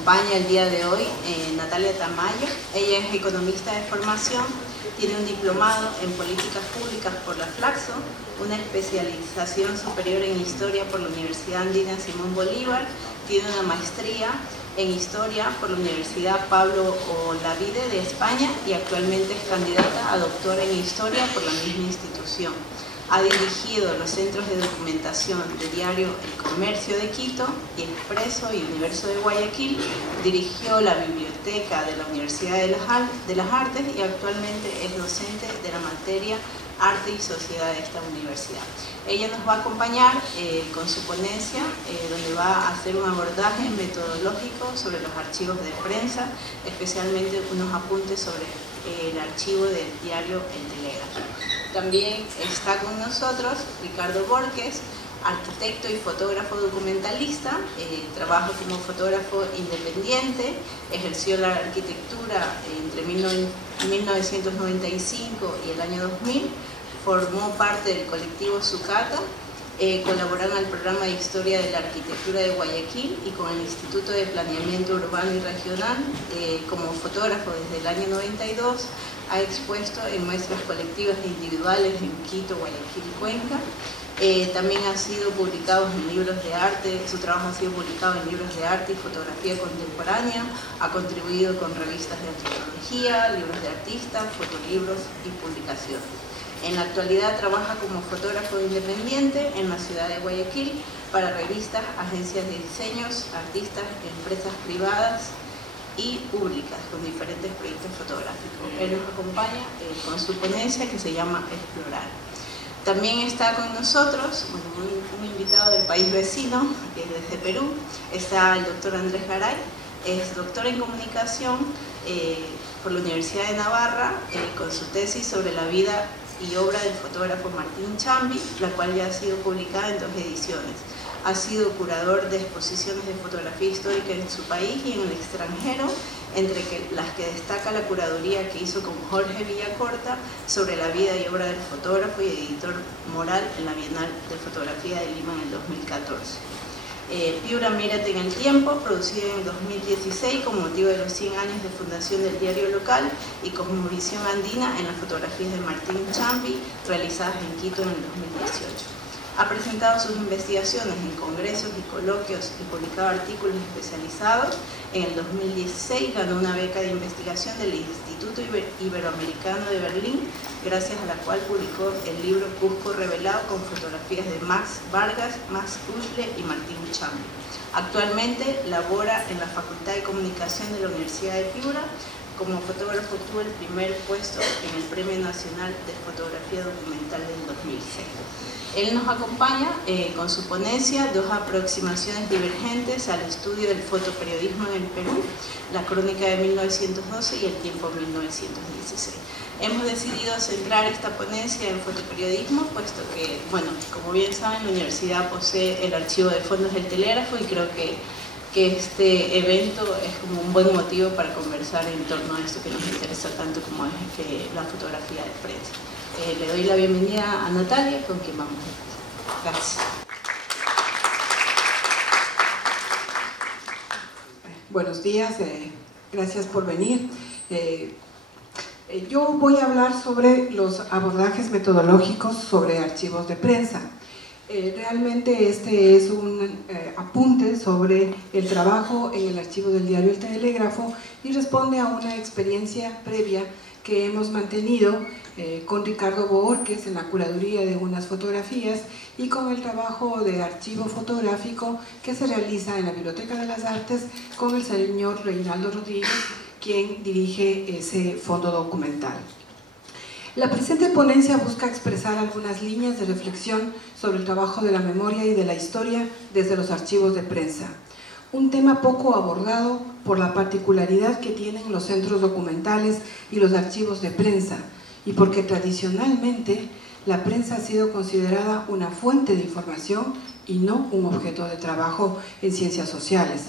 acompaña el día de hoy Natalia Tamayo. Ella es economista de formación, tiene un diplomado en políticas públicas por la Flaxo, una especialización superior en historia por la Universidad Andina Simón Bolívar, tiene una maestría en historia por la Universidad Pablo Olavide de España y actualmente es candidata a doctora en historia por la misma institución. Ha dirigido los centros de documentación de diario El Comercio de Quito y Expreso y Universo de Guayaquil, dirigió la biblioteca de la Universidad de las Artes y actualmente es docente de la materia Arte y Sociedad de esta universidad. Ella nos va a acompañar con su ponencia, donde va a hacer un abordaje metodológico sobre los archivos de prensa, especialmente unos apuntes sobre el archivo del diario El Telégrafo. También está con nosotros Ricardo Borges, arquitecto y fotógrafo documentalista, trabaja como fotógrafo independiente, ejerció la arquitectura entre 1995 y el año 2000, formó parte del colectivo Sucata, colaboró en el programa de Historia de la Arquitectura de Guayaquil y con el Instituto de Planeamiento Urbano y Regional. Como fotógrafo desde el año 92, ha expuesto en muestras colectivas e individuales en Quito, Guayaquil y Cuenca. También ha sido publicado en libros de arte, su trabajo ha sido publicado en libros de arte y fotografía contemporánea, ha contribuido con revistas de antropología, libros de artistas, fotolibros y publicaciones. En la actualidad trabaja como fotógrafo independiente en la ciudad de Guayaquil para revistas, agencias de diseños, artistas, empresas privadas y públicas con diferentes proyectos fotográficos. Él nos acompaña con su ponencia que se llama Explorar. También está con nosotros un invitado del país vecino, desde Perú, está el doctor Andrés Garay, es doctor en comunicación por la Universidad de Navarra, con su tesis sobre la vida y obra del fotógrafo Martín Chambi, la cual ya ha sido publicada en 2 ediciones. Ha sido curador de exposiciones de fotografía histórica en su país y en el extranjero, entre las que destaca la curaduría que hizo con Jorge Villacorta sobre la vida y obra del fotógrafo y editor moral en la Bienal de Fotografía de Lima en el 2014. Piura Mírate en el Tiempo, producida en 2016 con motivo de los 100 años de fundación del diario local y Cosmovisión Andina en las fotografías de Martín Chambi, realizadas en Quito en el 2018. Ha presentado sus investigaciones en congresos y coloquios y publicado artículos especializados. En el 2016 ganó una beca de investigación del Instituto Iberoamericano de Berlín, gracias a la cual publicó el libro Cusco Revelado con fotografías de Max Vargas, Max Kuschle y Martín Chambi. Actualmente labora en la Facultad de Comunicación de la Universidad de Piura. Como fotógrafo tuvo el primer puesto en el Premio Nacional de Fotografía Documental del 2006. Él nos acompaña con su ponencia, 2 aproximaciones divergentes al estudio del fotoperiodismo en el Perú, la crónica de 1912 y el tiempo 1916. Hemos decidido centrar esta ponencia en fotoperiodismo, puesto que, bueno, como bien saben, la universidad posee el archivo de fondos del Telégrafo y creo que este evento es como un buen motivo para conversar en torno a esto que nos interesa tanto como es la fotografía de prensa. Le doy la bienvenida a Natalia, con quien vamos a empezar. Gracias. Buenos días, gracias por venir. Yo voy a hablar sobre los abordajes metodológicos sobre archivos de prensa. Realmente este es un apunte sobre el trabajo en el archivo del diario El Telégrafo y responde a una experiencia previa que hemos mantenido con Ricardo Borges en la curaduría de unas fotografías y con el trabajo de archivo fotográfico que se realiza en la Biblioteca de las Artes con el señor Reinaldo Rodríguez, quien dirige ese fondo documental. La presente ponencia busca expresar algunas líneas de reflexión sobre el trabajo de la memoria y de la historia desde los archivos de prensa. Un tema poco abordado por la particularidad que tienen los centros documentales y los archivos de prensa, y porque tradicionalmente la prensa ha sido considerada una fuente de información y no un objeto de trabajo en ciencias sociales.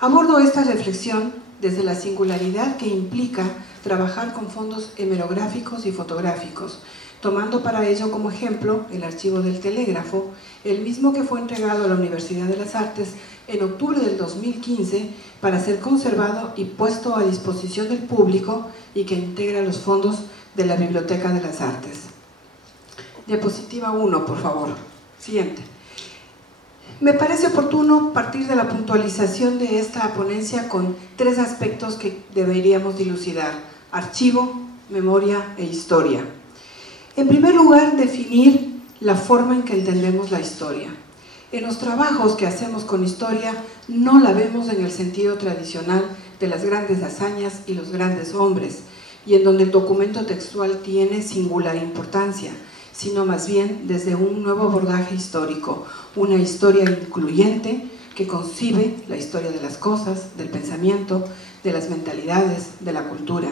Abordo esta reflexión desde la singularidad que implica trabajar con fondos hemerográficos y fotográficos, tomando para ello como ejemplo el archivo del telégrafo, el mismo que fue entregado a la Universidad de las Artes en octubre del 2015 para ser conservado y puesto a disposición del público y que integra los fondos de la Biblioteca de las Artes. Diapositiva 1, por favor. Siguiente. Me parece oportuno partir de la puntualización de esta ponencia con 3 aspectos que deberíamos dilucidar: archivo, memoria e historia. En primer lugar, definir la forma en que entendemos la historia. En los trabajos que hacemos con historia no la vemos en el sentido tradicional de las grandes hazañas y los grandes hombres, y en donde el documento textual tiene singular importancia, sino más bien desde un nuevo abordaje histórico, una historia incluyente que concibe la historia de las cosas, del pensamiento, de las mentalidades, de la cultura.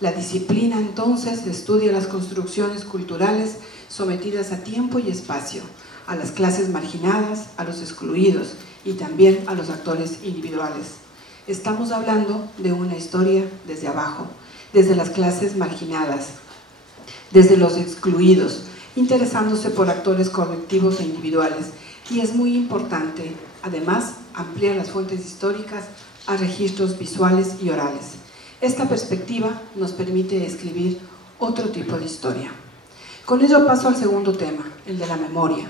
La disciplina entonces estudia las construcciones culturales sometidas a tiempo y espacio, a las clases marginadas, a los excluidos y también a los actores individuales. Estamos hablando de una historia desde abajo, desde las clases marginadas, desde los excluidos, interesándose por actores colectivos e individuales, y es muy importante, además, ampliar las fuentes históricas a registros visuales y orales. Esta perspectiva nos permite escribir otro tipo de historia. Con ello paso al segundo tema, el de la memoria.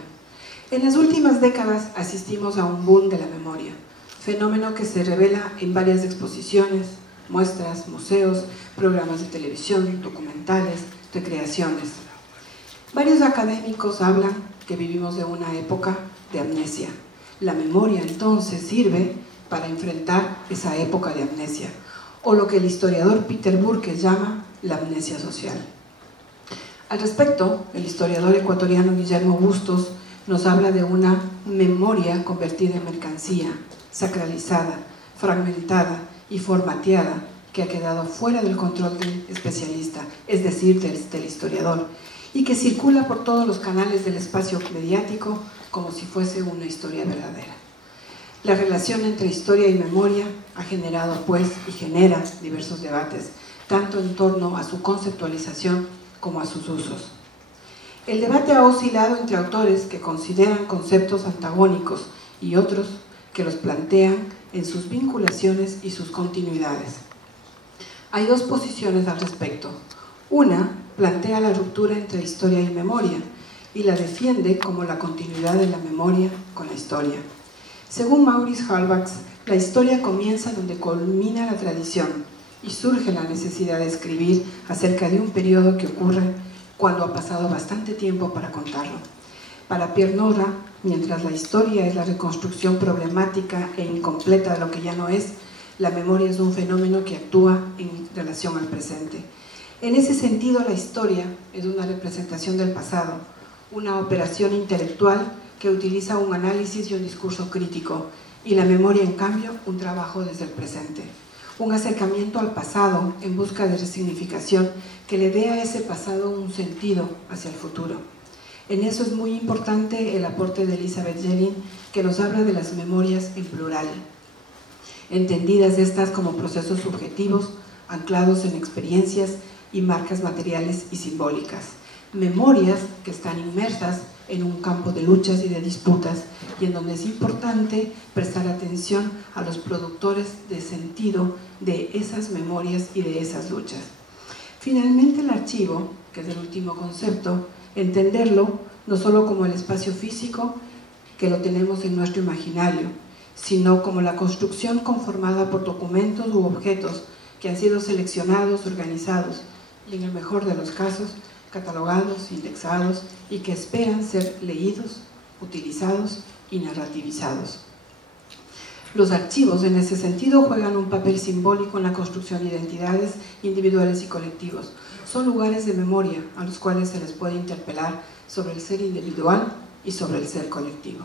En las últimas décadas asistimos a un boom de la memoria, fenómeno que se revela en varias exposiciones, muestras, museos, programas de televisión, documentales, recreaciones. Varios académicos hablan que vivimos de una época de amnesia. La memoria entonces sirve para enfrentar esa época de amnesia, o lo que el historiador Peter Burke llama la amnesia social. Al respecto, el historiador ecuatoriano Guillermo Bustos nos habla de una memoria convertida en mercancía, sacralizada, fragmentada y formateada, que ha quedado fuera del control del especialista, es decir, del historiador, y que circula por todos los canales del espacio mediático como si fuese una historia verdadera. La relación entre historia y memoria ha generado, pues, y genera diversos debates, tanto en torno a su conceptualización como a sus usos. El debate ha oscilado entre autores que consideran conceptos antagónicos y otros que los plantean en sus vinculaciones y sus continuidades. Hay 2 posiciones al respecto. Una plantea la ruptura entre historia y memoria y la defiende como la continuidad de la memoria con la historia. Según Maurice Halbach, la historia comienza donde culmina la tradición y surge la necesidad de escribir acerca de un periodo que ocurre cuando ha pasado bastante tiempo para contarlo. Para Pierre Nora, mientras la historia es la reconstrucción problemática e incompleta de lo que ya no es, la memoria es un fenómeno que actúa en relación al presente. En ese sentido, la historia es una representación del pasado, una operación intelectual que utiliza un análisis y un discurso crítico, y la memoria, en cambio, un trabajo desde el presente. Un acercamiento al pasado en busca de resignificación que le dé a ese pasado un sentido hacia el futuro. En eso es muy importante el aporte de Elizabeth Jelin, que nos habla de las memorias en plural, entendidas estas como procesos subjetivos anclados en experiencias y marcas materiales y simbólicas. Memorias que están inmersas en un campo de luchas y de disputas, y en donde es importante prestar atención a los productores de sentido de esas memorias y de esas luchas. Finalmente, el archivo, que es el último concepto, entenderlo no solo como el espacio físico que lo tenemos en nuestro imaginario, sino como la construcción conformada por documentos u objetos que han sido seleccionados, organizados y, en el mejor de los casos, catalogados, indexados y que esperan ser leídos, utilizados y narrativizados. Los archivos, en ese sentido, juegan un papel simbólico en la construcción de identidades individuales y colectivos. Son lugares de memoria a los cuales se les puede interpelar sobre el ser individual y sobre el ser colectivo.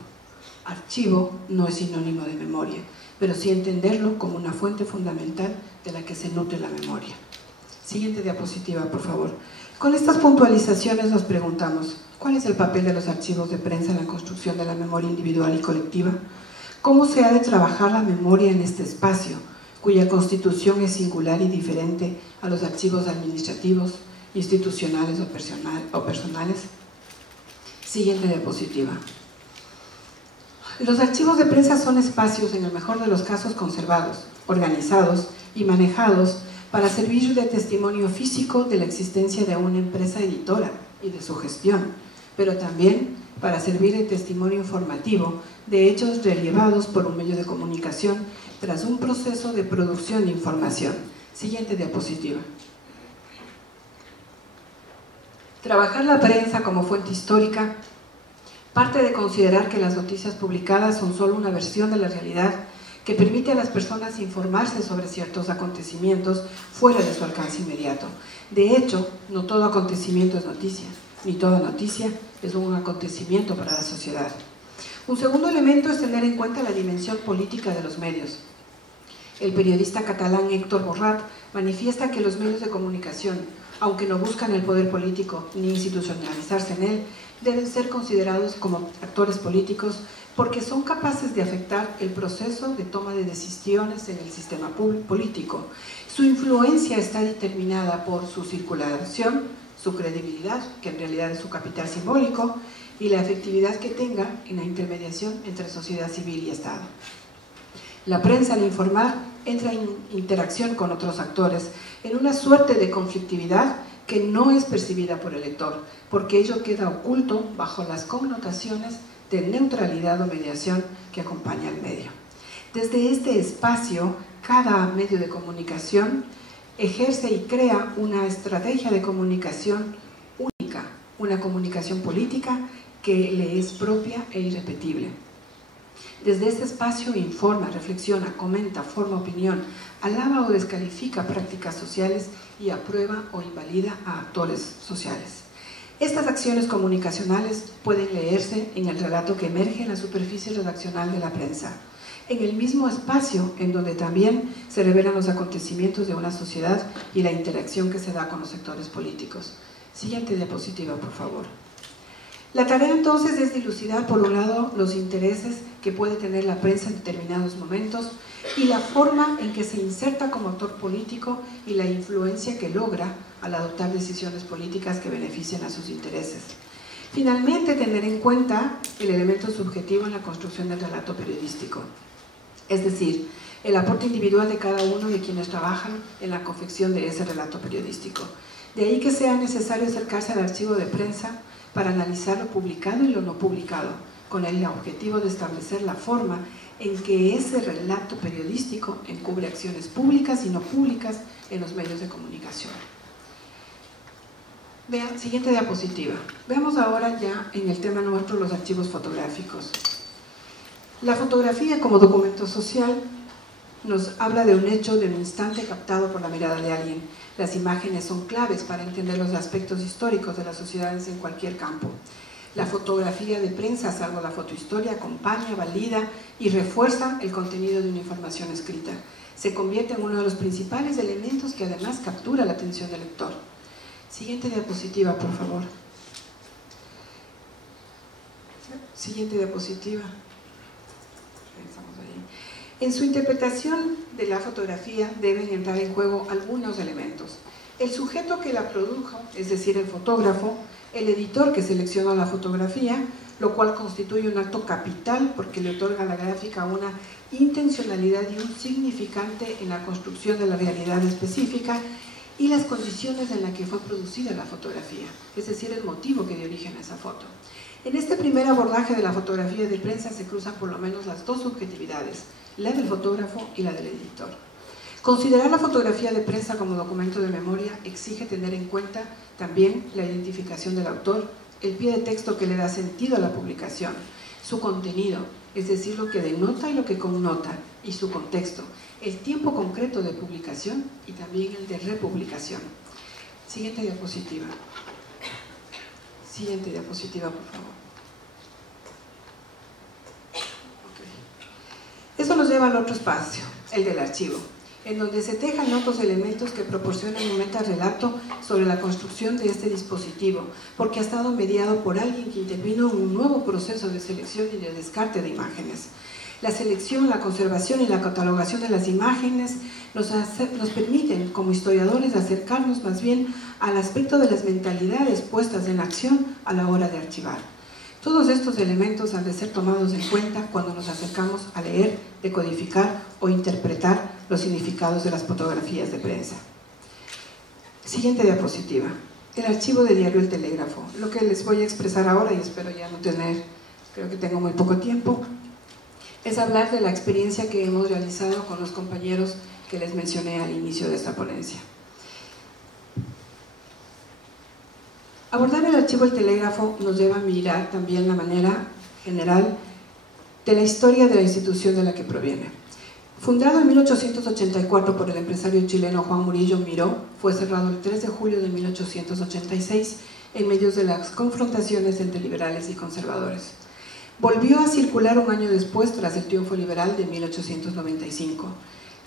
Archivo no es sinónimo de memoria, pero sí entenderlo como una fuente fundamental de la que se nutre la memoria. Siguiente diapositiva, por favor. Con estas puntualizaciones nos preguntamos, ¿cuál es el papel de los archivos de prensa en la construcción de la memoria individual y colectiva? ¿Cómo se ha de trabajar la memoria en este espacio, cuya constitución es singular y diferente a los archivos administrativos, institucionales o personales. Siguiente diapositiva. Los archivos de prensa son espacios, en el mejor de los casos, conservados, organizados y manejados para servir de testimonio físico de la existencia de una empresa editora y de su gestión, pero también para servir de testimonio informativo de hechos relevados por un medio de comunicación tras un proceso de producción de información. Siguiente diapositiva. Trabajar la prensa como fuente histórica parte de considerar que las noticias publicadas son solo una versión de la realidad que permite a las personas informarse sobre ciertos acontecimientos fuera de su alcance inmediato. De hecho, no todo acontecimiento es noticia, ni toda noticia es un acontecimiento para la sociedad. Un segundo elemento es tener en cuenta la dimensión política de los medios. El periodista catalán Héctor Borrat manifiesta que los medios de comunicación, aunque no buscan el poder político ni institucionalizarse en él, deben ser considerados como actores políticos porque son capaces de afectar el proceso de toma de decisiones en el sistema político. Su influencia está determinada por su circulación, su credibilidad, que en realidad es su capital simbólico, y la efectividad que tenga en la intermediación entre sociedad civil y Estado. La prensa, al informar, entra en interacción con otros actores en una suerte de conflictividad que no es percibida por el lector, porque ello queda oculto bajo las connotaciones de neutralidad o mediación que acompaña al medio. Desde este espacio, cada medio de comunicación ejerce y crea una estrategia de comunicación única, una comunicación política que le es propia e irrepetible. Desde este espacio informa, reflexiona, comenta, forma opinión, alaba o descalifica prácticas sociales y aprueba o invalida a actores sociales. Estas acciones comunicacionales pueden leerse en el relato que emerge en la superficie redaccional de la prensa, en el mismo espacio en donde también se revelan los acontecimientos de una sociedad y la interacción que se da con los sectores políticos. Siguiente diapositiva, por favor. La tarea entonces es dilucidar, por un lado, los intereses que puede tener la prensa en determinados momentos y la forma en que se inserta como actor político y la influencia que logra al adoptar decisiones políticas que beneficien a sus intereses. Finalmente, tener en cuenta el elemento subjetivo en la construcción del relato periodístico, es decir, el aporte individual de cada uno de quienes trabajan en la confección de ese relato periodístico. De ahí que sea necesario acercarse al archivo de prensa para analizar lo publicado y lo no publicado, con el objetivo de establecer la forma en que ese relato periodístico encubre acciones públicas y no públicas en los medios de comunicación. Vean, siguiente diapositiva. Veamos ahora ya en el tema nuestro los archivos fotográficos. La fotografía como documento social nos habla de un hecho, de un instante captado por la mirada de alguien. Las imágenes son claves para entender los aspectos históricos de las sociedades en cualquier campo. La fotografía de prensa, salvo la fotohistoria, acompaña, valida y refuerza el contenido de una información escrita. Se convierte en uno de los principales elementos que además captura la atención del lector. Siguiente diapositiva, por favor. Siguiente diapositiva. En su interpretación de la fotografía deben entrar en juego algunos elementos. El sujeto que la produjo, es decir, el fotógrafo, el editor que seleccionó la fotografía, lo cual constituye un acto capital porque le otorga a la gráfica una intencionalidad y un significante en la construcción de la realidad específica, y las condiciones en las que fue producida la fotografía, es decir, el motivo que dio origen a esa foto. En este primer abordaje de la fotografía de prensa se cruzan por lo menos las dos subjetividades, la del fotógrafo y la del editor. Considerar la fotografía de prensa como documento de memoria exige tener en cuenta también la identificación del autor, el pie de texto que le da sentido a la publicación, su contenido, es decir, lo que denota y lo que connota, y su contexto, el tiempo concreto de publicación y también el de republicación. Siguiente diapositiva. Siguiente diapositiva, por favor. Okay. Eso nos lleva al otro espacio, el del archivo, en donde se tejan otros elementos que proporcionan un metarrelato sobre la construcción de este dispositivo, porque ha estado mediado por alguien que intervino en un nuevo proceso de selección y de descarte de imágenes. La selección, la conservación y la catalogación de las imágenes nos permiten como historiadores acercarnos más bien al aspecto de las mentalidades puestas en acción a la hora de archivar. Todos estos elementos han de ser tomados en cuenta cuando nos acercamos a leer, decodificar o interpretar los significados de las fotografías de prensa. Siguiente diapositiva. El archivo de diario El Telégrafo. Lo que les voy a expresar ahora, y espero ya no tener, creo que tengo muy poco tiempo, es hablar de la experiencia que hemos realizado con los compañeros que les mencioné al inicio de esta ponencia. Abordar el archivo del telégrafo nos lleva a mirar también la manera general de la historia de la institución de la que proviene. Fundado en 1884 por el empresario chileno Juan Murillo Miró, fue cerrado el 3 de julio de 1886 en medio de las confrontaciones entre liberales y conservadores. Volvió a circular un año después tras el triunfo liberal de 1895.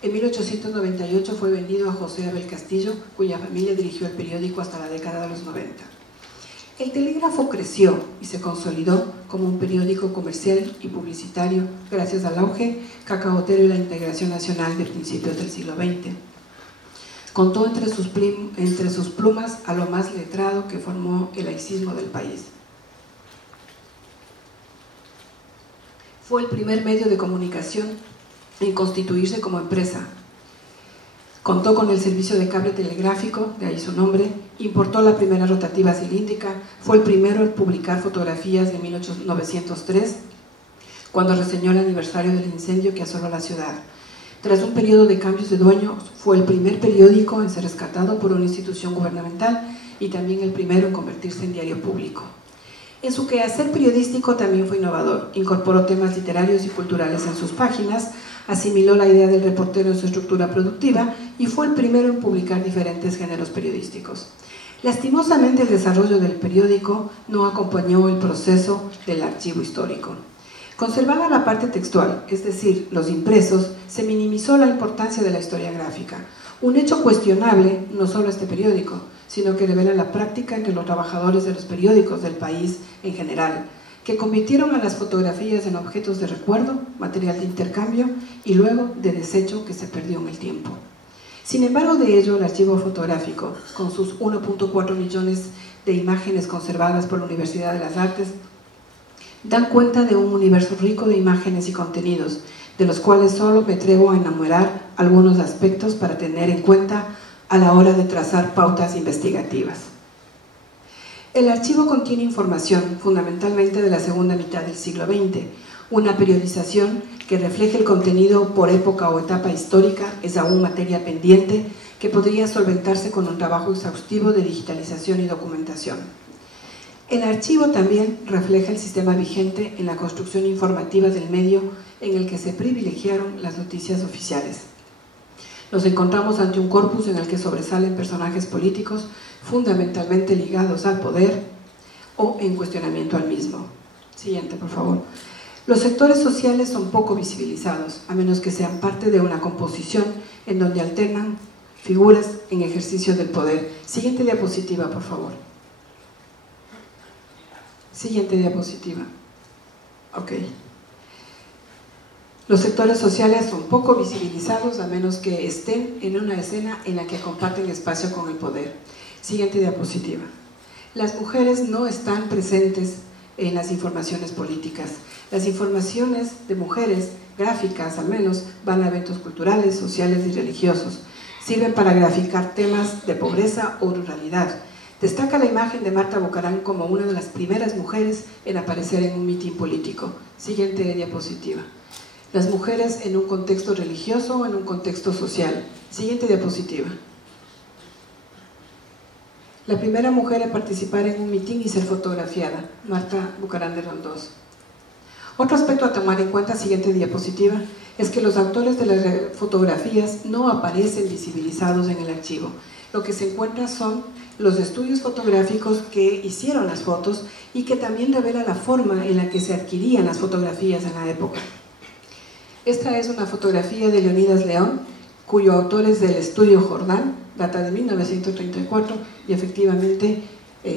En 1898 fue vendido a José Abel Castillo, cuya familia dirigió el periódico hasta la década de los 90. El telégrafo creció y se consolidó como un periódico comercial y publicitario gracias al auge cacaotero y la integración nacional de principios del siglo XX. Contó entre sus plumas a lo más letrado que formó el laicismo del país. Fue el primer medio de comunicación en constituirse como empresa. Contó con el servicio de cable telegráfico, de ahí su nombre, importó la primera rotativa cilíndrica, fue el primero en publicar fotografías de 1903, cuando reseñó el aniversario del incendio que asoló la ciudad. Tras un periodo de cambios de dueño, fue el primer periódico en ser rescatado por una institución gubernamental y también el primero en convertirse en diario público. En su quehacer periodístico también fue innovador, incorporó temas literarios y culturales en sus páginas, asimiló la idea del reportero en su estructura productiva y fue el primero en publicar diferentes géneros periodísticos. Lastimosamente, el desarrollo del periódico no acompañó el proceso del archivo histórico. Conservada la parte textual, es decir, los impresos, se minimizó la importancia de la historia gráfica. Un hecho cuestionable, no solo este periódico, sino que revela la práctica entre los trabajadores de los periódicos del país en general, que convirtieron a las fotografías en objetos de recuerdo, material de intercambio y luego de desecho que se perdió en el tiempo. Sin embargo, de ello, el archivo fotográfico, con sus 1.4 millones de imágenes conservadas por la Universidad de las Artes, dan cuenta de un universo rico de imágenes y contenidos, de los cuales solo me atrevo a enumerar algunos aspectos para tener en cuenta a la hora de trazar pautas investigativas. El archivo contiene información, fundamentalmente de la segunda mitad del siglo XX. Una periodización que refleje el contenido por época o etapa histórica es aún materia pendiente que podría solventarse con un trabajo exhaustivo de digitalización y documentación. El archivo también refleja el sistema vigente en la construcción informativa del medio en el que se privilegiaron las noticias oficiales. Nos encontramos ante un corpus en el que sobresalen personajes políticos fundamentalmente ligados al poder o en cuestionamiento al mismo. Siguiente, por favor. Los sectores sociales son poco visibilizados, a menos que sean parte de una composición en donde alternan figuras en ejercicio del poder. Siguiente diapositiva, por favor. Siguiente diapositiva. Ok. Los sectores sociales son poco visibilizados a menos que estén en una escena en la que comparten espacio con el poder. Siguiente diapositiva. Las mujeres no están presentes en las informaciones políticas. Las informaciones de mujeres, gráficas al menos, van a eventos culturales, sociales y religiosos. Sirven para graficar temas de pobreza o ruralidad. Destaca la imagen de Marta Bucarán como una de las primeras mujeres en aparecer en un mitin político. Siguiente diapositiva. Las mujeres en un contexto religioso o en un contexto social. Siguiente diapositiva. La primera mujer en participar en un mitin y ser fotografiada, Marta Bucarán de Rondós. Otro aspecto a tomar en cuenta, siguiente diapositiva, es que los autores de las fotografías no aparecen visibilizados en el archivo. Lo que se encuentra son los estudios fotográficos que hicieron las fotos y que también revela la forma en la que se adquirían las fotografías en la época. Esta es una fotografía de Leonidas León, cuyo autor es del estudio Jordán, data de 1934 y efectivamente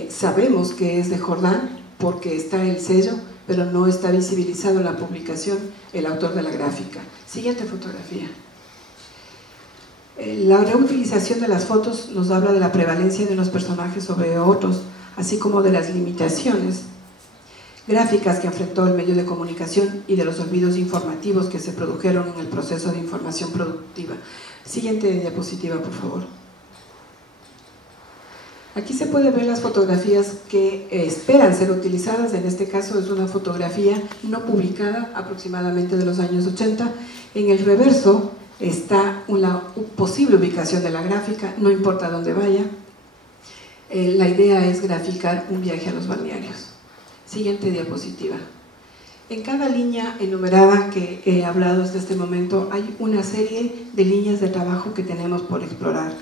sabemos que es de Jordán porque está el sello, pero no está visibilizado en la publicación el autor de la gráfica. Siguiente fotografía. La reutilización de las fotos nos habla de la prevalencia de unos personajes sobre otros, así como de las limitaciones gráficas que enfrentó el medio de comunicación y de los olvidos informativos que se produjeron en el proceso de información productiva. Siguiente diapositiva, por favor. Aquí se puede ver las fotografías que esperan ser utilizadas. En este caso es una fotografía no publicada, aproximadamente de los años 80. En el reverso está una posible ubicación de la gráfica, no importa dónde vaya. La idea es graficar un viaje a los balnearios. Siguiente diapositiva. En cada línea enumerada que he hablado hasta este momento hay una serie de líneas de trabajo que tenemos por explorar.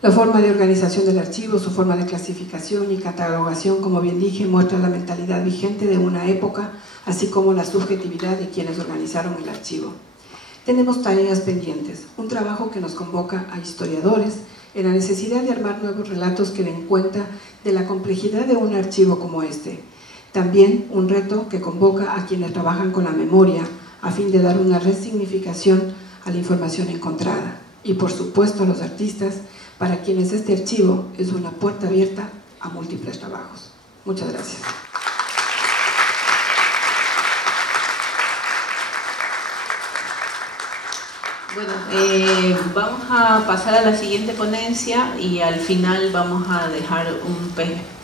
La forma de organización del archivo, su forma de clasificación y catalogación, como bien dije, muestra la mentalidad vigente de una época, así como la subjetividad de quienes organizaron el archivo. Tenemos tareas pendientes, un trabajo que nos convoca a historiadores en la necesidad de armar nuevos relatos que den cuenta de la complejidad de un archivo como este. También un reto que convoca a quienes trabajan con la memoria a fin de dar una resignificación a la información encontrada. Y por supuesto a los artistas, para quienes este archivo es una puerta abierta a múltiples trabajos. Muchas gracias. Bueno, vamos a pasar a la siguiente ponencia y al final vamos a dejar un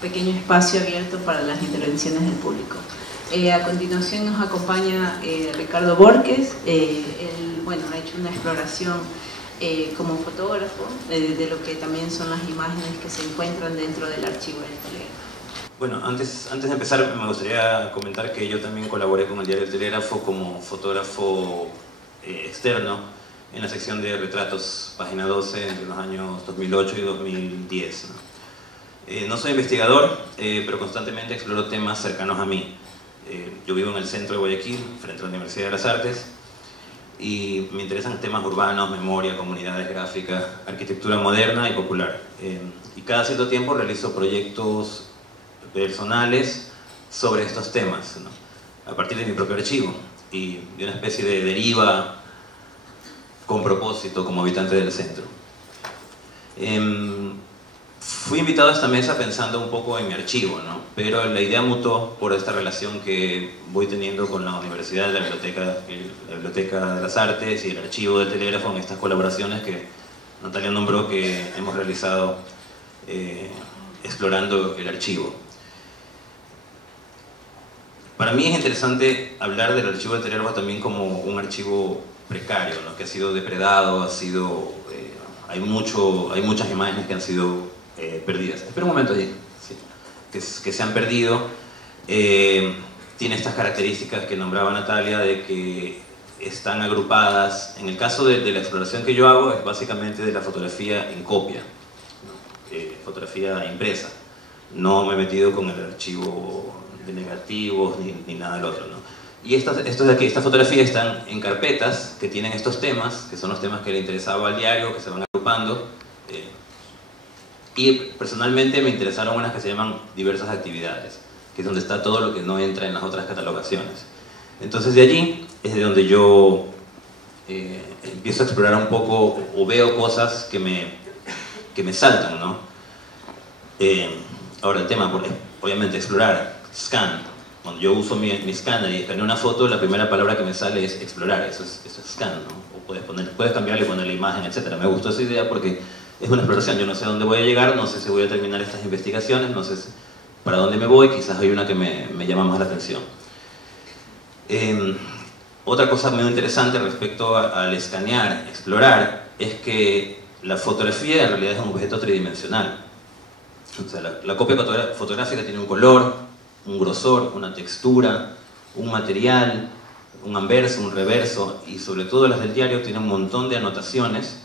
pequeño espacio abierto para las intervenciones del público. A continuación nos acompaña Ricardo Borges. Él, bueno, ha hecho una exploración como fotógrafo de lo que también son las imágenes que se encuentran dentro del archivo del Telégrafo. Bueno, antes de empezar me gustaría comentar que yo también colaboré con el diario El Telégrafo como fotógrafo externo en la sección de retratos, página 12, entre los años 2008 y 2010. No soy investigador, pero constantemente exploro temas cercanos a mí. Yo vivo en el centro de Guayaquil, frente a la Universidad de las Artes, y me interesan temas urbanos, memoria, comunidades gráficas, arquitectura moderna y popular. Y cada cierto tiempo realizo proyectos personales sobre estos temas, ¿no? A partir de mi propio archivo y de una especie de deriva con propósito como habitante del centro. Fui invitado a esta mesa pensando un poco en mi archivo, ¿no? Pero la idea mutó por esta relación que voy teniendo con la universidad, la biblioteca de las artes y el archivo del Telégrafo en estas colaboraciones que Natalia nombró que hemos realizado explorando el archivo. Para mí es interesante hablar del archivo del Telégrafo también como un archivo precario, ¿no? Que ha sido depredado, hay muchas imágenes que han sido perdidas. Espera un momento allí. Sí. Que se han perdido. Tiene estas características que nombraba Natalia de que están agrupadas. En el caso de la exploración que yo hago es básicamente de la fotografía en copia, ¿no? Fotografía impresa. No me he metido con el archivo de negativos ni nada del otro, ¿no? Y estos de aquí, estas fotografías están en carpetas que tienen estos temas, que son los temas que le interesaba al diario, que se van agrupando. Y personalmente me interesaron unas que se llaman diversas actividades, que es donde está todo lo que no entra en las otras catalogaciones. Entonces de allí es de donde yo empiezo a explorar un poco, o veo cosas que me saltan, ¿no? Ahora el tema, obviamente explorar, scan. Cuando yo uso mi escáner y escaneo una foto, la primera palabra que me sale es explorar, eso es scan, ¿no? O puedes cambiarle, poner la imagen, etc. Me gustó esa idea porque es una exploración, yo no sé a dónde voy a llegar, no sé si voy a terminar estas investigaciones, no sé para dónde me voy, quizás hay una que me llama más la atención. Otra cosa muy interesante respecto al escanear, explorar, es que la fotografía en realidad es un objeto tridimensional. O sea, la copia fotográfica tiene un color, un grosor, una textura, un material, un anverso, un reverso, y sobre todo las del diario tienen un montón de anotaciones,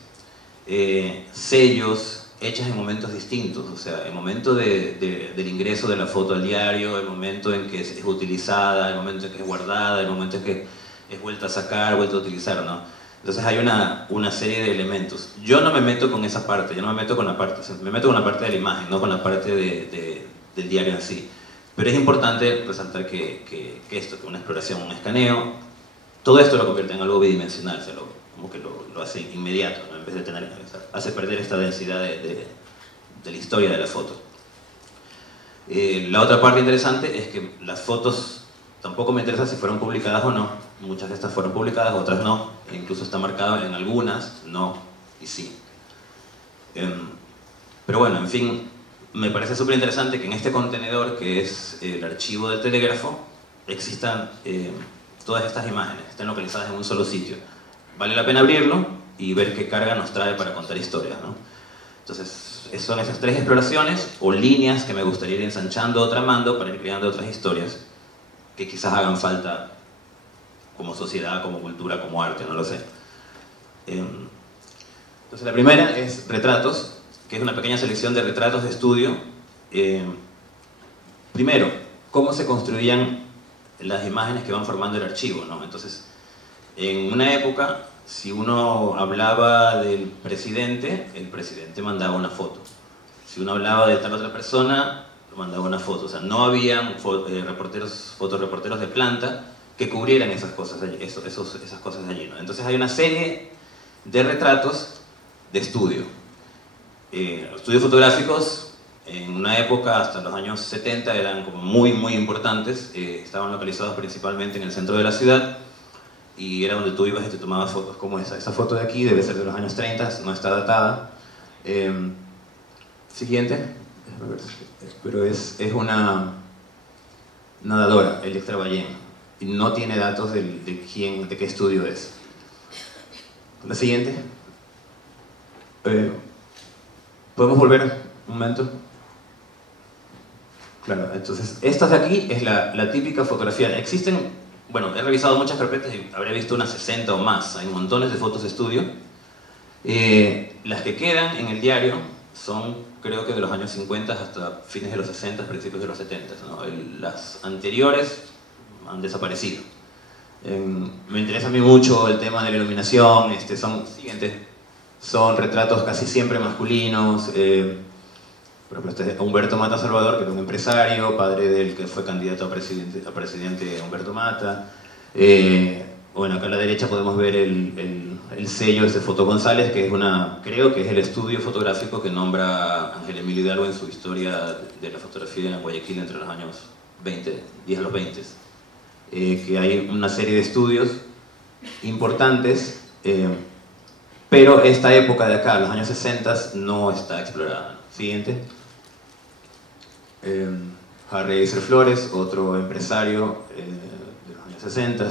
sellos hechas en momentos distintos, o sea, el momento del ingreso de la foto al diario, el momento en que es utilizada, el momento en que es guardada, el momento en que es vuelta a sacar, vuelta a utilizar, ¿no? Entonces hay una serie de elementos. Yo no me meto con esa parte, yo no me meto con la parte, o sea, me meto con la parte de la imagen, no con la parte del diario en sí. Pero es importante resaltar que esto, que una exploración, un escaneo, todo esto lo convierte en algo bidimensional, o sea, como que lo hace inmediato, ¿no? en vez de tener, hace perder esta densidad de la historia de la foto. La otra parte interesante es que las fotos tampoco me interesa si fueron publicadas o no. Muchas de estas fueron publicadas, otras no. E incluso está marcado en algunas, no y sí. Pero bueno, en fin, me parece súper interesante que en este contenedor, que es el archivo del telégrafo, existan todas estas imágenes, estén localizadas en un solo sitio. Vale la pena abrirlo y ver qué carga nos trae para contar historias, ¿no? Entonces, son esas tres exploraciones o líneas que me gustaría ir ensanchando o tramando para ir creando otras historias que quizás hagan falta como sociedad, como cultura, como arte, no lo sé. Entonces la primera es retratos, que es una pequeña selección de retratos de estudio. Primero, cómo se construían las imágenes que van formando el archivo, ¿no? Entonces, en una época, si uno hablaba del presidente, el presidente mandaba una foto. Si uno hablaba de tal otra persona, mandaba una foto. O sea, no habían fotoreporteros de planta que cubrieran esas cosas allí, esas cosas allí, ¿no? Entonces hay una serie de retratos de estudio. Estudios fotográficos, en una época, hasta los años 70, eran como muy importantes. Estaban localizados principalmente en el centro de la ciudad. Y era donde tú ibas y te tomabas fotos como esa. Esa foto de aquí debe ser de los años 30, no está datada. Siguiente. Pero es una nadadora, Electra Ballén. Y no tiene datos de qué estudio es. La siguiente. ¿Podemos volver un momento? Claro, entonces, esta de aquí es la típica fotografía. Existen, bueno, he revisado muchas carpetas y habré visto unas 60 o más. Hay montones de fotos de estudio. Las que quedan en el diario son, creo que de los años 50 hasta fines de los 60, principios de los 70, ¿no? Las anteriores han desaparecido. Me interesa a mí mucho el tema de la iluminación. Son retratos casi siempre masculinos. Por ejemplo, este es Humberto Mata Salvador, que era un empresario, padre del que fue candidato a presidente Humberto Mata. Bueno, acá a la derecha podemos ver el sello de Foto González, que es creo que es el estudio fotográfico que nombra Ángel Emilio Hidalgo en su historia de la fotografía en Guayaquil entre los años 10 a los 20. Que hay una serie de estudios importantes, pero esta época de acá, los años 60, no está explorada. Siguiente. Harry Eiser Flores, otro empresario de los años 60.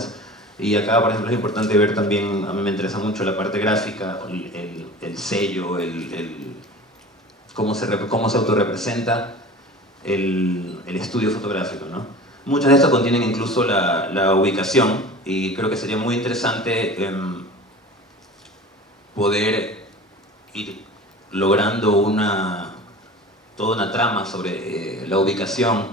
Y acá, por ejemplo, es importante ver también, a mí me interesa mucho la parte gráfica, el sello, cómo se autorrepresenta el estudio fotográfico, ¿no? Muchas de estas contienen incluso la ubicación, y creo que sería muy interesante poder ir logrando toda una trama sobre la ubicación,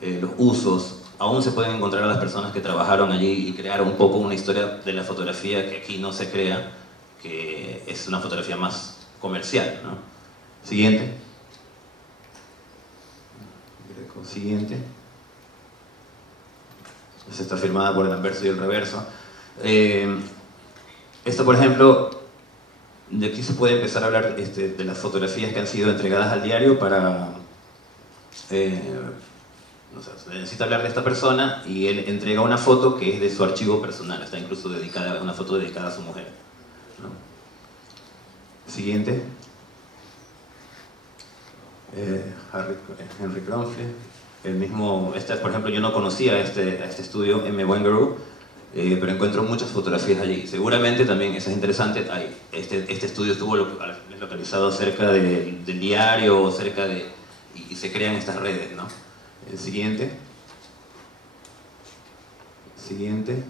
los usos. Aún se pueden encontrar a las personas que trabajaron allí y crear un poco una historia de la fotografía que aquí no se crea, que es una fotografía más comercial, ¿no? Siguiente. Siguiente. Esta está firmada por el anverso y el reverso. Esto, por ejemplo, de aquí se puede empezar a hablar de las fotografías que han sido entregadas al diario para... no sé, se necesita hablar de esta persona y él entrega una foto que es de su archivo personal, está incluso dedicada, una foto dedicada a su mujer, ¿no? Siguiente. Henry Kronfle, el mismo, por ejemplo, yo no conocía a este estudio M. Wengerow, pero encuentro muchas fotografías allí. Seguramente también, eso es interesante, este estudio estuvo localizado cerca del diario, y se crean estas redes, ¿no? El siguiente. Siguiente.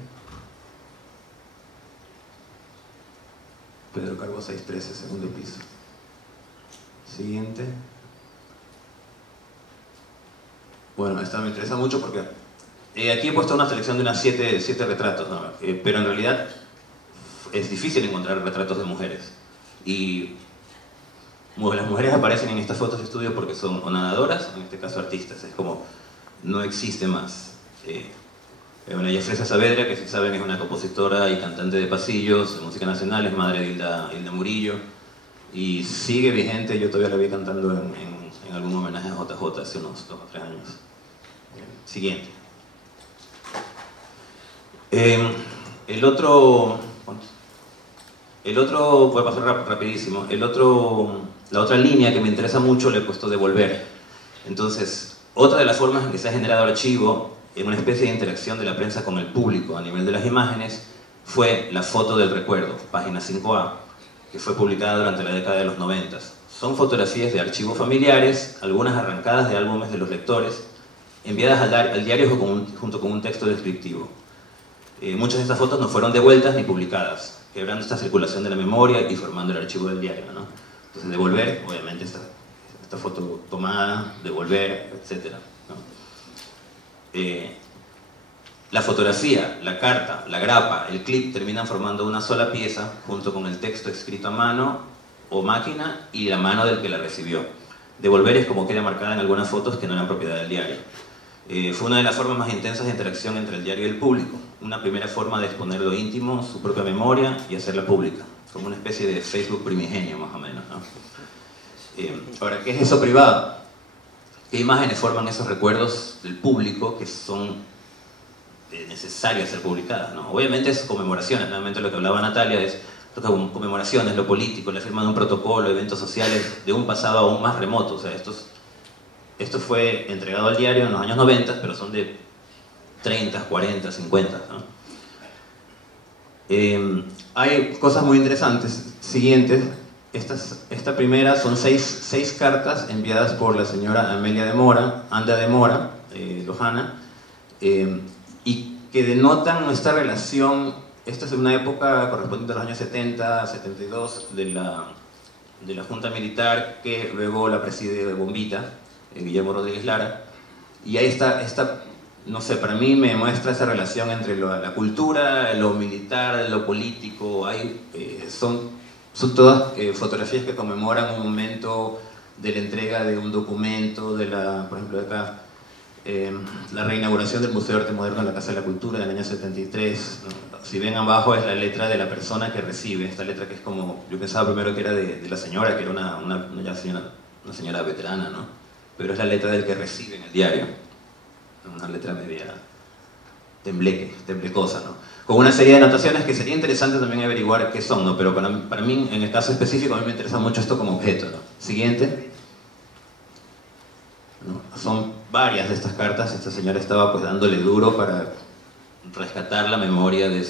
Pedro Carbo 613, segundo piso. Siguiente. Bueno, esta me interesa mucho porque aquí he puesto una selección de unas 7 retratos, ¿no? Pero en realidad es difícil encontrar retratos de mujeres. Y las mujeres aparecen en estas fotos de estudio porque son o nadadoras, o en este caso artistas. Es como, no existe más. Bueno, ella es Fresa Saavedra, que si saben es una compositora y cantante de pasillos, de música nacional, es madre de Hilda Murillo, y sigue vigente. Yo todavía la vi cantando en algún homenaje a JJ hace unos 2 o 3 años. Siguiente. El otro, voy a pasar rapidísimo, la otra línea que me interesa mucho le he puesto devolver. Entonces, otra de las formas en que se ha generado archivo en una especie de interacción de la prensa con el público a nivel de las imágenes fue la foto del recuerdo, página 5A, que fue publicada durante la década de los 90. Son fotografías de archivos familiares, algunas arrancadas de álbumes de los lectores, enviadas al diario junto con un texto descriptivo. Muchas de estas fotos no fueron devueltas ni publicadas, quebrando esta circulación de la memoria y formando el archivo del diario, ¿no? Entonces, devolver, obviamente, esta foto tomada, devolver, etc., ¿no? La fotografía, la carta, la grapa, el clip terminan formando una sola pieza junto con el texto escrito a mano o máquina y la mano del que la recibió. Devolver es como queda marcada en algunas fotos que no eran propiedad del diario. Fue una de las formas más intensas de interacción entre el diario y el público. Una primera forma de exponer lo íntimo, su propia memoria y hacerla pública. Como una especie de Facebook primigenio, más o menos, ¿no? Ahora, ¿qué es eso privado? ¿Qué imágenes forman esos recuerdos del público que son necesarias ser publicadas, ¿no? Obviamente es conmemoraciones, nuevamente lo que hablaba Natalia es conmemoraciones, lo político, la firma de un protocolo, eventos sociales de un pasado aún más remoto. O sea, esto fue entregado al diario en los años 90, pero son de 30, 40, 50, ¿no? Hay cosas muy interesantes siguientes. Esta primera son seis cartas enviadas por la señora Amelia de Mora, Anda de Mora, Lojana, y que denotan esta relación. Esta es de una época correspondiente a los años 70, 72 de la Junta Militar, que luego la preside Bombita, Guillermo Rodríguez Lara, y ahí está, no sé, para mí me muestra esa relación entre la cultura, lo militar, lo político. Son todas fotografías que conmemoran un momento de la entrega de un documento, por ejemplo de acá, la reinauguración del Museo de Arte Moderno en la Casa de la Cultura del año 73. ¿no? Si ven abajo es la letra de la persona que recibe, esta letra que es como, yo pensaba primero que era de la señora, que era una señora veterana, ¿no? Pero es la letra del que recibe en el diario, una letra media temblecosa, ¿no? Con una serie de anotaciones que sería interesante también averiguar qué son, ¿no? Pero para mí, en el caso específico, a mí me interesa mucho esto como objeto, ¿no? Siguiente. ¿No? Son varias de estas cartas. Esta señora estaba pues dándole duro para rescatar la memoria de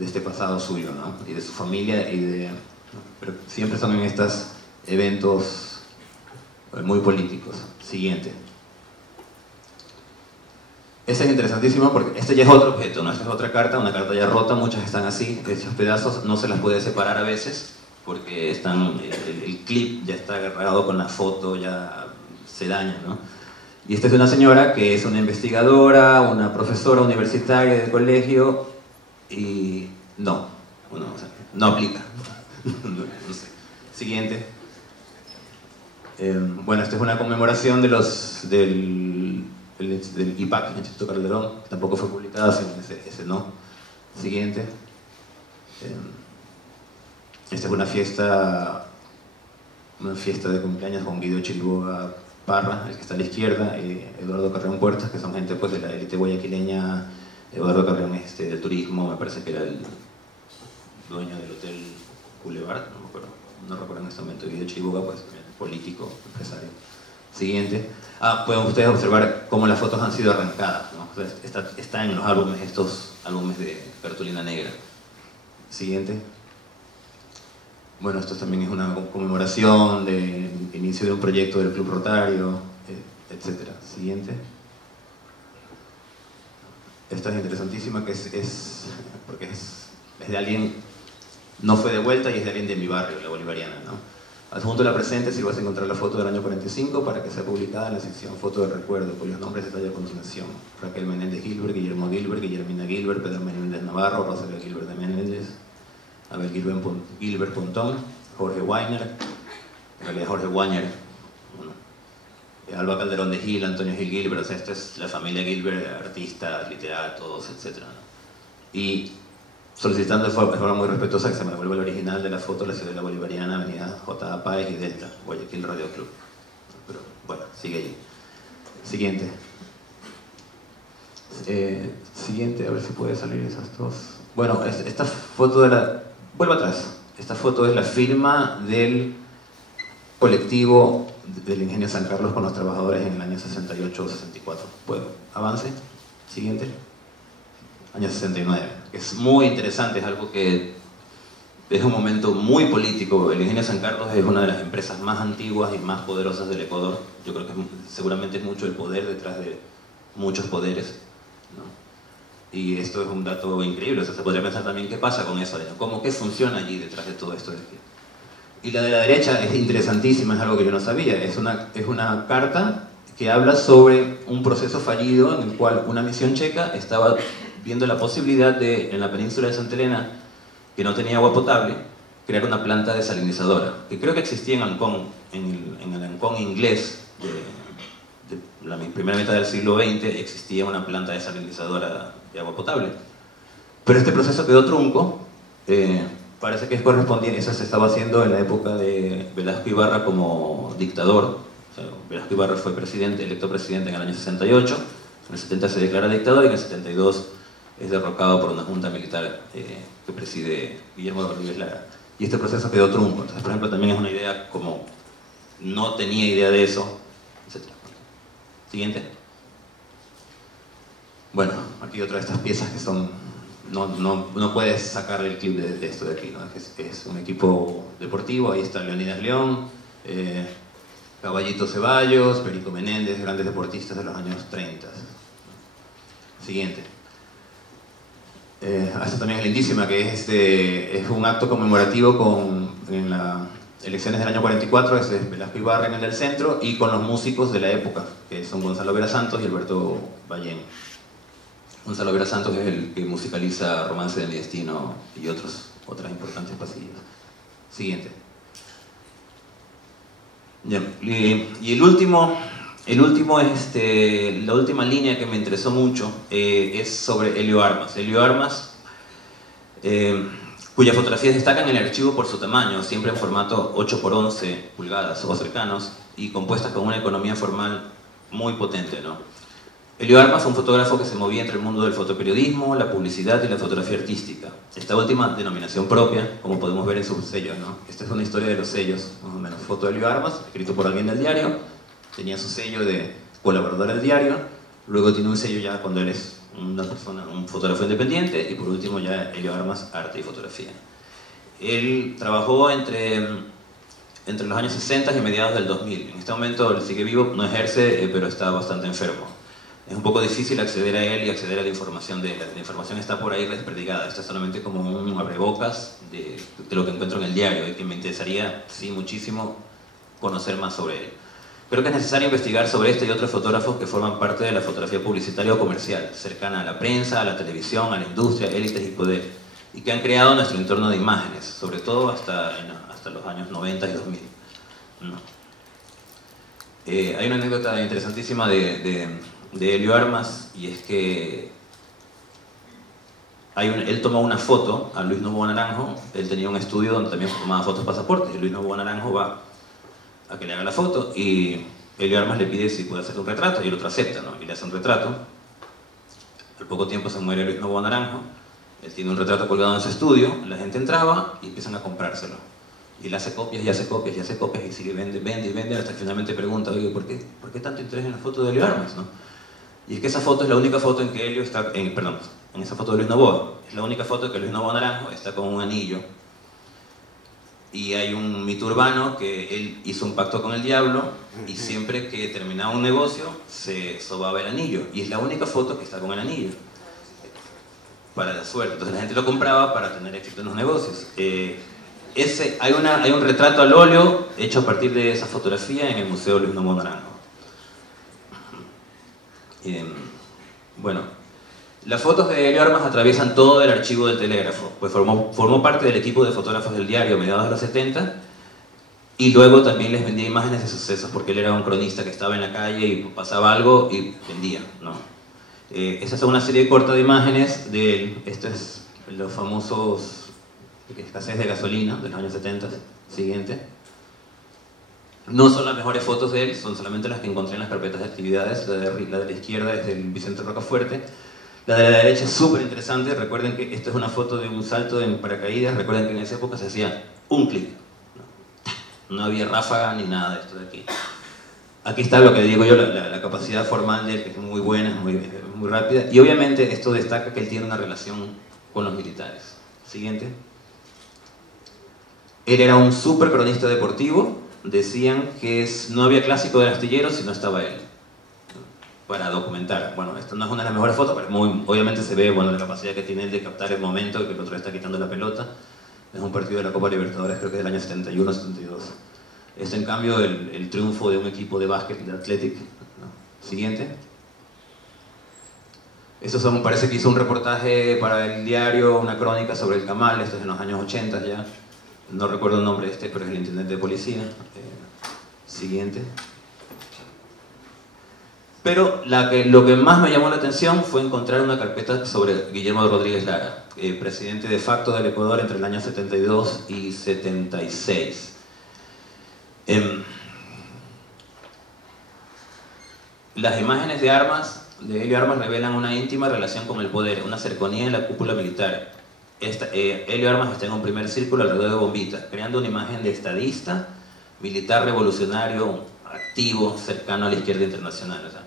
este pasado suyo, ¿no? Y de su familia, ¿no? Pero siempre son en estos eventos muy políticos. Siguiente. Este es interesantísimo porque este ya es otro objeto, ¿no? Esta es otra carta, una carta ya rota, muchas están así, esos pedazos no se las puede separar a veces porque el clip ya está agarrado con la foto, ya se daña, ¿no? Y esta es de una señora que es una investigadora, una profesora universitaria de colegio y no aplica. No sé. Siguiente. Bueno, esta es una conmemoración del IPAC, Instituto Calderón, que tampoco fue publicada, sino ese no. Siguiente. Esta es una fiesta de cumpleaños con Guido Chiriboga Parra, el que está a la izquierda, Eduardo Carreón Puertas, que son gente pues, de la élite guayaquileña. Eduardo Carreón del turismo, me parece que era el dueño del Hotel Boulevard, no me acuerdo, no recuerdo en este momento. Guido Chiriboga, pues político, empresario. Siguiente. Pueden ustedes observar cómo las fotos han sido arrancadas, ¿no? O sea, está en los álbumes, estos álbumes de cartulina negra. Siguiente. Bueno, esto también es una conmemoración del inicio de un proyecto del Club Rotario, etc. Siguiente. Esta es interesantísima, que porque es de alguien, no fue de vuelta y es de alguien de mi barrio, la bolivariana, ¿no? Adjunto la presente si vas a encontrar la foto del año 45 para que sea publicada en la sección Foto de Recuerdo, cuyos nombres detalla a continuación. Raquel Menéndez Gilbert, Guillermo Gilbert, Guillermina Gilbert, Pedro Menéndez Navarro, Rosario Gilbert de Menéndez, Abel Gilbert Pontón, Jorge Weiner, en realidad Jorge Weiner, Alba Calderón de Gil, Antonio Gil Gilbert, o sea, esta es la familia Gilbert, artistas, literatos, etc., ¿no? Y solicitando de forma muy respetuosa que se me devuelva el original de la foto de la Ciudadela Bolivariana, Avenida J. Páez y Delta, Guayaquil Radio Club. Pero bueno, sigue ahí. Siguiente. Siguiente, a ver si puede salir esas dos. Bueno, esta foto de la... Vuelvo atrás. Esta foto es la firma del colectivo del Ingenio San Carlos con los trabajadores en el año 68 o 64. ¿Puedo? Avance. Siguiente. Año 69. Es muy interesante, es algo que es un momento muy político. El Ingenio San Carlos es una de las empresas más antiguas y más poderosas del Ecuador. Yo creo que seguramente es mucho el poder detrás de muchos poderes, ¿no? Y esto es un dato increíble. O sea, se podría pensar también qué pasa con eso, ¿cómo qué funciona allí detrás de todo esto de aquí? Y la de la derecha es interesantísima, es algo que yo no sabía. Es una carta que habla sobre un proceso fallido en el cual una misión checa estaba viendo la posibilidad de, en la península de Santa Elena, que no tenía agua potable, crear una planta desalinizadora, que creo que existía en Ancón, en el Ancón inglés de la primera mitad del siglo XX, existía una planta desalinizadora de agua potable. Pero este proceso quedó trunco, parece que es correspondiente, eso se estaba haciendo en la época de Velasco Ibarra como dictador. O sea, Velasco Ibarra fue electo presidente en el año 68, en el 70 se declara dictador y en el 72 es derrocado por una junta militar que preside Guillermo Rodríguez Lara. Y este proceso quedó trunco. Entonces, por ejemplo, también es una idea como no tenía idea de eso, etc. Siguiente. Bueno, aquí otra de estas piezas que son... No puedes sacar el clip de esto de aquí, ¿no? Es un equipo deportivo, ahí está Leonidas León, Caballito Ceballos, Perico Menéndez, grandes deportistas de los años 30. Siguiente. Esta también es lindísima, que es un acto conmemorativo en las elecciones del año 44, es Velasco Ibarra en el centro, y con los músicos de la época, que son Gonzalo Vera Santos y Alberto Ballén. Gonzalo Vera Santos es el que musicaliza Romance de mi destino y otras importantes pasillas. Siguiente. Bien. Y el último la última línea que me interesó mucho es sobre Helio Armas. Helio Armas, cuyas fotografías destacan en el archivo por su tamaño, siempre en formato 8x11 pulgadas o cercanos, y compuestas con una economía formal muy potente, ¿no? Helio Armas fue un fotógrafo que se movía entre el mundo del fotoperiodismo, la publicidad y la fotografía artística. Esta última denominación propia, como podemos ver en sus sellos, ¿no? Esta es una historia de los sellos, más o menos. Foto de Helio Armas, escrito por alguien del diario, tenía su sello de colaborador del diario, luego tiene un sello ya cuando eres una persona, un fotógrafo independiente, y por último ya Helio Armas, arte y fotografía. Él trabajó entre los años 60 y mediados del 2000. En este momento él sigue vivo, no ejerce, pero está bastante enfermo. Es un poco difícil acceder a él y acceder a la información de él. La información está por ahí desperdigada. Está solamente como un abrebocas de lo que encuentro en el diario y que me interesaría, sí, muchísimo conocer más sobre él. Creo que es necesario investigar sobre este y otros fotógrafos que forman parte de la fotografía publicitaria o comercial, cercana a la prensa, a la televisión, a la industria, élites y poder, y que han creado nuestro entorno de imágenes, sobre todo hasta los años 90 y 2000. Hay una anécdota interesantísima de Helio Armas, y es que él tomó una foto a Luis Novoa Naranjo. Él tenía un estudio donde también tomaba fotos pasaportes, y Luis Novoa Naranjo va a que le haga la foto, y Helio Armas le pide si puede hacer un retrato, y el otro acepta, ¿no? Y le hace un retrato. Al poco tiempo se muere Luis Novoa Naranjo, él tiene un retrato colgado en su estudio, la gente entraba y empiezan a comprárselo. Y él hace copias y hace copias y hace copias, y sigue vende, hasta que finalmente pregunta, oye, ¿por qué tanto interés en la foto de Helio Armas, no? Y es que esa foto es la única foto en que Helio está, en esa foto de Luis Novoa, es la única foto en que Luis Novoa Naranjo está con un anillo. Y hay un mito urbano que él hizo un pacto con el diablo, y siempre que terminaba un negocio se sobaba el anillo, y es la única foto que está con el anillo, para la suerte. Entonces la gente lo compraba para tener éxito en los negocios. Hay un retrato al óleo hecho a partir de esa fotografía en el Museo Luis Novoa Naranjo. Bueno, las fotos de Helio Armas atraviesan todo el archivo del Telégrafo, pues formó parte del equipo de fotógrafos del diario a mediados de los 70, y luego también les vendía imágenes de sucesos, porque él era un cronista que estaba en la calle y pasaba algo y vendía, ¿no? Esa es una serie corta de imágenes de él. Esto es los famosos escasez de gasolina de los años 70. Siguiente. No son las mejores fotos de él, son solamente las que encontré en las carpetas de actividades. La de la izquierda es del Vicente Rocafuerte. La de la derecha es súper interesante. Recuerden que esta es una foto de un salto en paracaídas. Recuerden que en esa época se hacía un clic. No había ráfaga ni nada de esto de aquí. Aquí está lo que digo yo, la capacidad formal de él, que es muy buena, muy rápida. Y obviamente esto destaca que él tiene una relación con los militares. Siguiente. Él era un súper cronista deportivo. Decían que no había clásico del astillero si no estaba él, para documentar. Bueno, esto no es una de las mejores fotos, pero obviamente se ve, bueno, la capacidad que tiene él de captar el momento, que el otro le está quitando la pelota. Es un partido de la Copa Libertadores, creo que es del año 71-72. Es en cambio el triunfo de un equipo de básquet, de Athletic, ¿no? Siguiente. Parece que hizo un reportaje para el diario, una crónica sobre el Camal. Esto es en los años 80 ya. No recuerdo el nombre pero es el intendente de policía. Siguiente. Pero lo que más me llamó la atención fue encontrar una carpeta sobre Guillermo Rodríguez Lara, presidente de facto del Ecuador entre el año 72 y 76. Las imágenes de Helio Armas revelan una íntima relación con el poder, una cercanía en la cúpula militar. Helio Armas está en un primer círculo alrededor de Bombita, creando una imagen de estadista, militar revolucionario, activo, cercano a la izquierda internacional. O sea,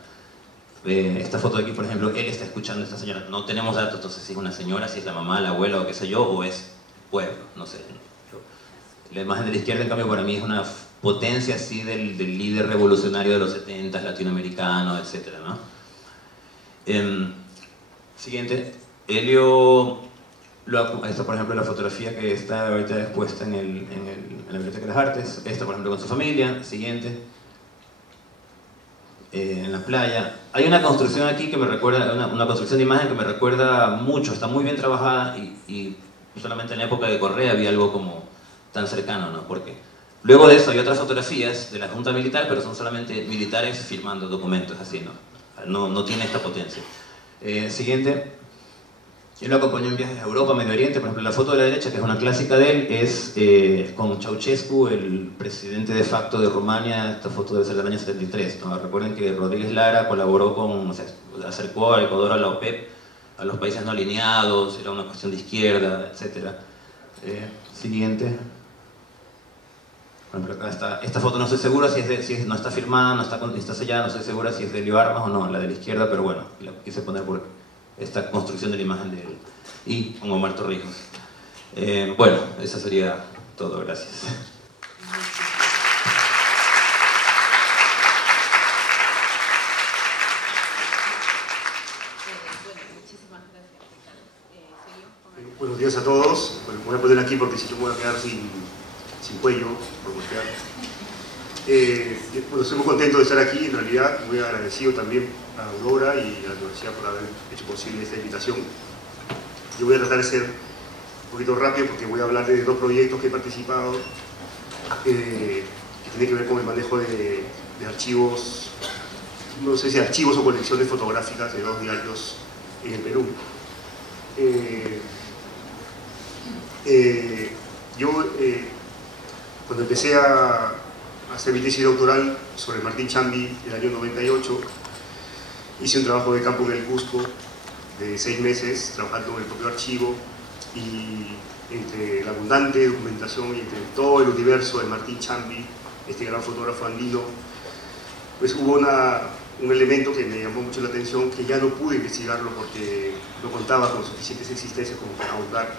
esta foto de aquí, por ejemplo, él está escuchando a esta señora. No tenemos datos, entonces si es una señora, si es la mamá, la abuela o qué sé yo, o es pueblo, no sé. La imagen de la izquierda, en cambio, para mí es una potencia así del líder revolucionario de los 70, latinoamericano, etc., ¿no? Siguiente. Helio... Esta, por ejemplo, es la fotografía que está ahorita expuesta en la Biblioteca de las Artes. Esta, por ejemplo, con su familia. Siguiente. En la playa. Hay una construcción aquí que me recuerda, una construcción de imagen que me recuerda mucho. Está muy bien trabajada y solamente en la época de Correa había algo como tan cercano, ¿no? Porque luego de eso hay otras fotografías de la Junta Militar, pero son solamente militares firmando documentos, así, ¿no? No tiene esta potencia. Siguiente. Él lo acompañó en viajes a Europa, Medio Oriente. Por ejemplo, la foto de la derecha, que es una clásica de él, es con Ceausescu, el presidente de facto de Rumania. Esta foto debe ser del año 73, ¿no? Recuerden que Rodríguez Lara colaboró acercó a Ecuador a la OPEP, a los países no alineados, era una cuestión de izquierda, etc. Siguiente. Por ejemplo, acá está, esta foto no estoy segura no está firmada, no está sellada, no estoy segura si es de Helio Armas o no, la de la izquierda, pero bueno, la quise poner por esta construcción de la imagen de él. Y con Omar Torrijos. Bueno, eso sería todo, gracias. Buenos días a todos. Bueno, me voy a poner aquí porque si no me voy a quedar sin cuello por mostrar. Bueno, estoy muy contento de estar aquí, en realidad muy agradecido también a Aurora y a la universidad por haber hecho posible esta invitación. Yo voy a tratar de ser un poquito rápido porque voy a hablar de dos proyectos que he participado que tienen que ver con el manejo de archivos, no sé si archivos o colecciones fotográficas de dos diarios en el Perú. Cuando empecé a hacer mi tesis doctoral sobre Martín Chambi el año 98, hice un trabajo de campo en el Cusco de 6 meses, trabajando en el propio archivo, y entre la abundante documentación y entre todo el universo de Martín Chambi, este gran fotógrafo andino, pues hubo un elemento que me llamó mucho la atención, que ya no pude investigarlo porque no contaba con suficientes existencias como para ahondar,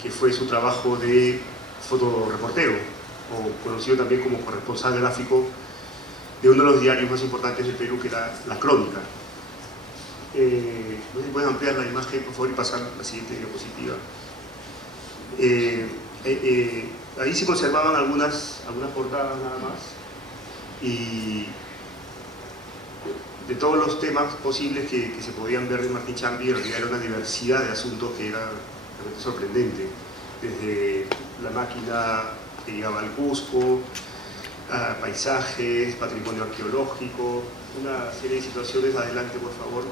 que fue su trabajo de fotoreportero, o conocido también como corresponsal gráfico de uno de los diarios más importantes del Perú, que era La Crónica. No sé si pueden ampliar la imagen, por favor, y pasar a la siguiente diapositiva. Ahí se conservaban algunas portadas nada más, y de todos los temas posibles que se podían ver de Martín Chambi, en realidad era una diversidad de asuntos que era realmente sorprendente, desde la máquina que llegaba al Cusco, paisajes, patrimonio arqueológico, una serie de situaciones. Adelante, por favor.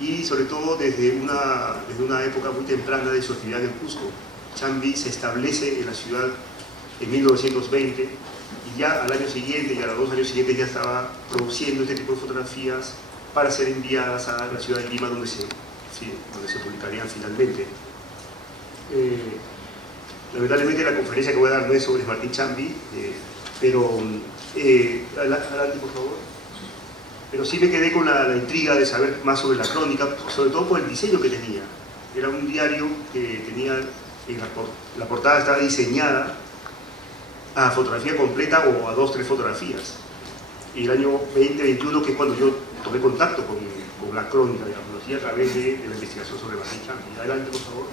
Y sobre todo desde una época muy temprana de su actividad en Cusco. Chambi se establece en la ciudad en 1920 y ya al año siguiente y a los 2 años siguientes ya estaba produciendo este tipo de fotografías para ser enviadas a la ciudad de Lima, donde se publicarían finalmente. Lamentablemente la conferencia que voy a dar no es sobre Martín Chambi, pero adelante, por favor. Pero sí me quedé con la intriga de saber más sobre la crónica, sobre todo por el diseño que tenía. Era un diario que tenía, la portada estaba diseñada a fotografía completa o a 2 o 3 fotografías. Y el año 2021, que es cuando yo tomé contacto con la crónica, digamos, a través de la investigación sobre Martín Chambi. Adelante, por favor.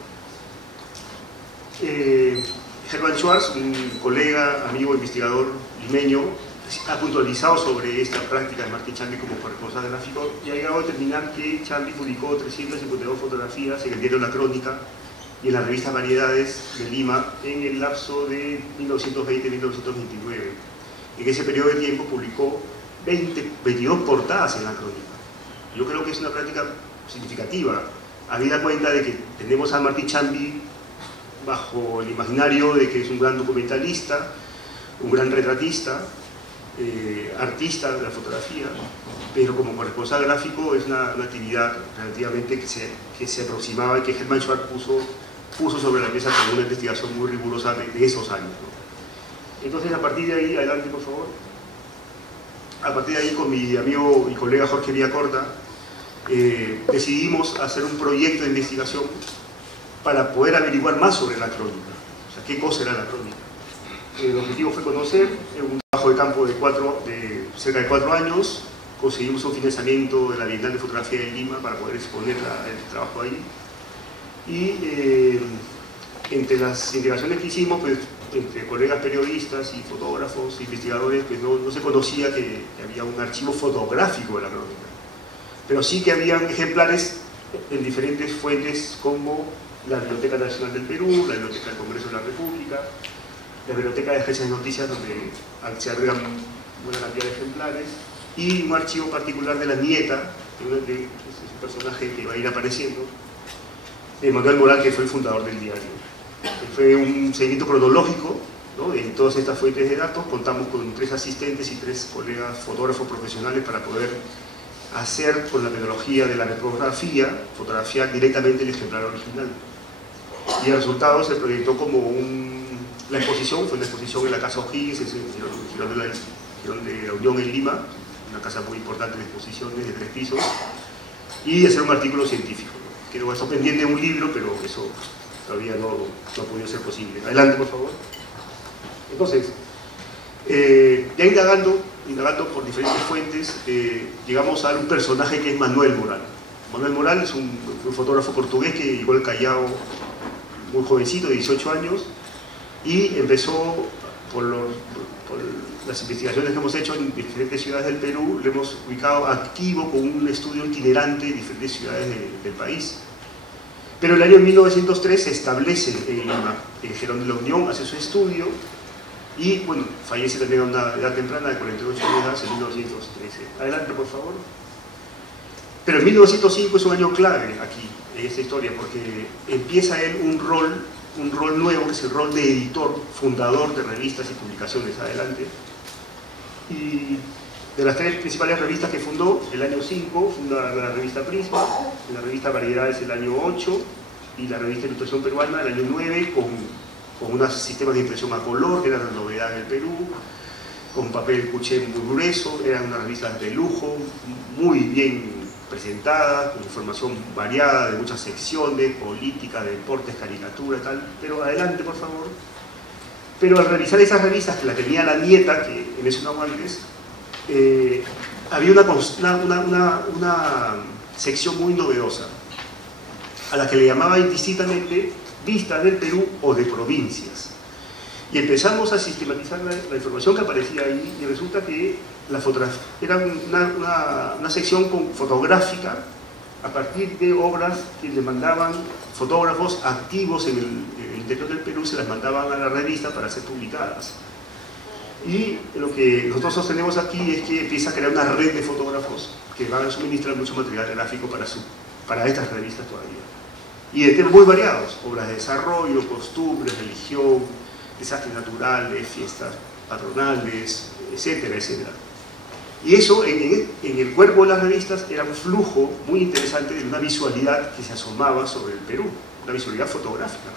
Hermann Schwarz, un colega, amigo, investigador limeño, ha puntualizado sobre esta práctica de Martín Chambi como corresponsal gráfico y ha llegado a determinar que Chambi publicó 352 fotografías en el diario La Crónica y en la revista Variedades de Lima en el lapso de 1920-1929. En ese periodo de tiempo publicó 22 portadas en La Crónica. Yo creo que es una práctica significativa, habida cuenta de que tenemos a Martín Chambi bajo el imaginario de que es un gran documentalista, un gran retratista, artista de la fotografía, pero como corresponsal gráfico es una actividad relativamente que se aproximaba y que Hermann Schwarz puso sobre la mesa con una investigación muy rigurosa de esos años, ¿no? Entonces, a partir de ahí, adelante por favor, a partir de ahí con mi amigo y colega Jorge Villacorta decidimos hacer un proyecto de investigación para poder averiguar más sobre la crónica, o sea, qué cosa era la crónica. El objetivo fue conocer un trabajo de campo de cerca de 4 años, conseguimos un financiamiento de la Bienal de Fotografía de Lima para poder exponer el trabajo ahí. Y entre las integraciones que hicimos, pues, entre colegas periodistas y fotógrafos, investigadores, pues no se conocía que había un archivo fotográfico de la crónica. Pero sí que habían ejemplares en diferentes fuentes como la Biblioteca Nacional del Perú, la Biblioteca del Congreso de la República, la Biblioteca de Agencias de Noticias, donde se agregan buena cantidad de ejemplares, y un archivo particular de la nieta, que es un personaje que va a ir apareciendo, de Manuel Moral, que fue el fundador del diario. Fue un seguimiento cronológico, ¿no?, en todas estas fuentes de datos. Contamos con 3 asistentes y 3 colegas fotógrafos profesionales para poder hacer, con la metodología de la reprografía, fotografiar directamente el ejemplar original. Y el resultado se proyectó como la exposición, fue una exposición en la Casa O'Higgins, en el Jirón de la Unión en Lima, una casa muy importante de exposiciones de 3 pisos, y hacer un artículo científico. Quedó esto pendiente de un libro, pero eso todavía no ha podido ser posible. Adelante, por favor. Entonces, ya indagando por diferentes fuentes, llegamos a un personaje que es Manuel Moral. Manuel Moral es un fotógrafo portugués que llegó al Callao muy jovencito, de 18 años, y empezó por las investigaciones que hemos hecho en diferentes ciudades del Perú, lo hemos ubicado activo con un estudio itinerante en diferentes ciudades del país. Pero en el año 1903 se establece en Lima, en Jirón de la Unión, hace su estudio y, bueno, fallece también a una edad temprana de 48 años en 1913. Adelante, por favor. Pero en 1905 es un año clave aquí, en esta historia, porque empieza él un rol nuevo, que es el rol de editor, fundador de revistas y publicaciones. Adelante. Y de las 3 principales revistas que fundó, el año 5 funda la revista Prisma, la revista Variedades el año 8 y la revista Ilustración Peruana el año 9 con unos sistemas de impresión a color que eran la novedad en el Perú, con papel cuché muy grueso, eran unas revistas de lujo, muy bien presentadas, con información variada de muchas secciones, política, deportes, caricatura, tal. Pero adelante, por favor. Pero al revisar esas revistas, que la tenía la nieta, que en eso no antes, había una sección muy novedosa, a la que le llamaba indistintamente Vistas del Perú o de Provincias. Y empezamos a sistematizar la información que aparecía ahí, y resulta que la fotografía era una sección fotográfica a partir de obras que le mandaban fotógrafos activos en el interior del Perú, se las mandaban a la revista para ser publicadas. Y lo que nosotros sostenemos aquí es que empieza a crear una red de fotógrafos que van a suministrar mucho material gráfico para estas revistas todavía. Y de temas muy variados, obras de desarrollo, costumbres, religión, desastres naturales, fiestas patronales, etcétera, etcétera. Y eso en el cuerpo de las revistas era un flujo muy interesante de una visualidad que se asomaba sobre el Perú, una visualidad fotográfica.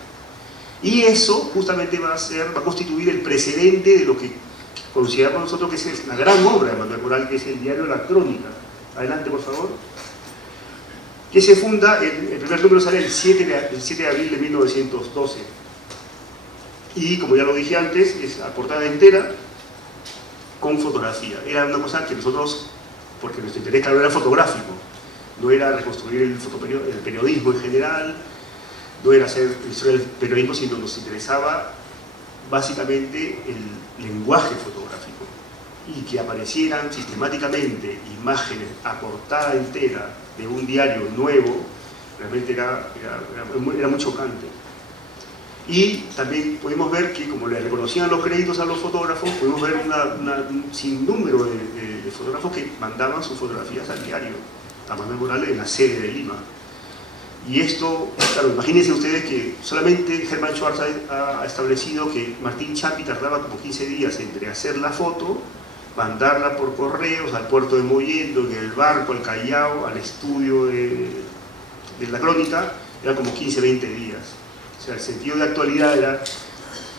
Y eso justamente va a constituir el precedente de lo que consideramos nosotros que es la gran obra de Manuel Moral, que es el diario La Crónica. Adelante, por favor. Que se funda, el primer número sale el 7 de abril de 1912. Y como ya lo dije antes, es a portada entera con fotografía. Era una cosa que nosotros, porque nuestro interés claro era fotográfico, no era reconstruir el periodismo en general, no era hacer historia del periodismo, sino nos interesaba básicamente el lenguaje fotográfico y que aparecieran sistemáticamente imágenes a portada entera de un diario nuevo, realmente era muy chocante. Y también pudimos ver que, como le reconocían los créditos a los fotógrafos, pudimos ver un sinnúmero de fotógrafos que mandaban sus fotografías al diario, a Manuel Morales en la sede de Lima. Y esto, claro, imagínense ustedes que solamente Hermann Schwarz ha establecido que Martín Chambi tardaba como 15 días entre hacer la foto, mandarla por correos al puerto de Mollendo, en el barco, al Callao, al estudio de La Crónica, era como 15-20 días. O sea, el sentido de actualidad era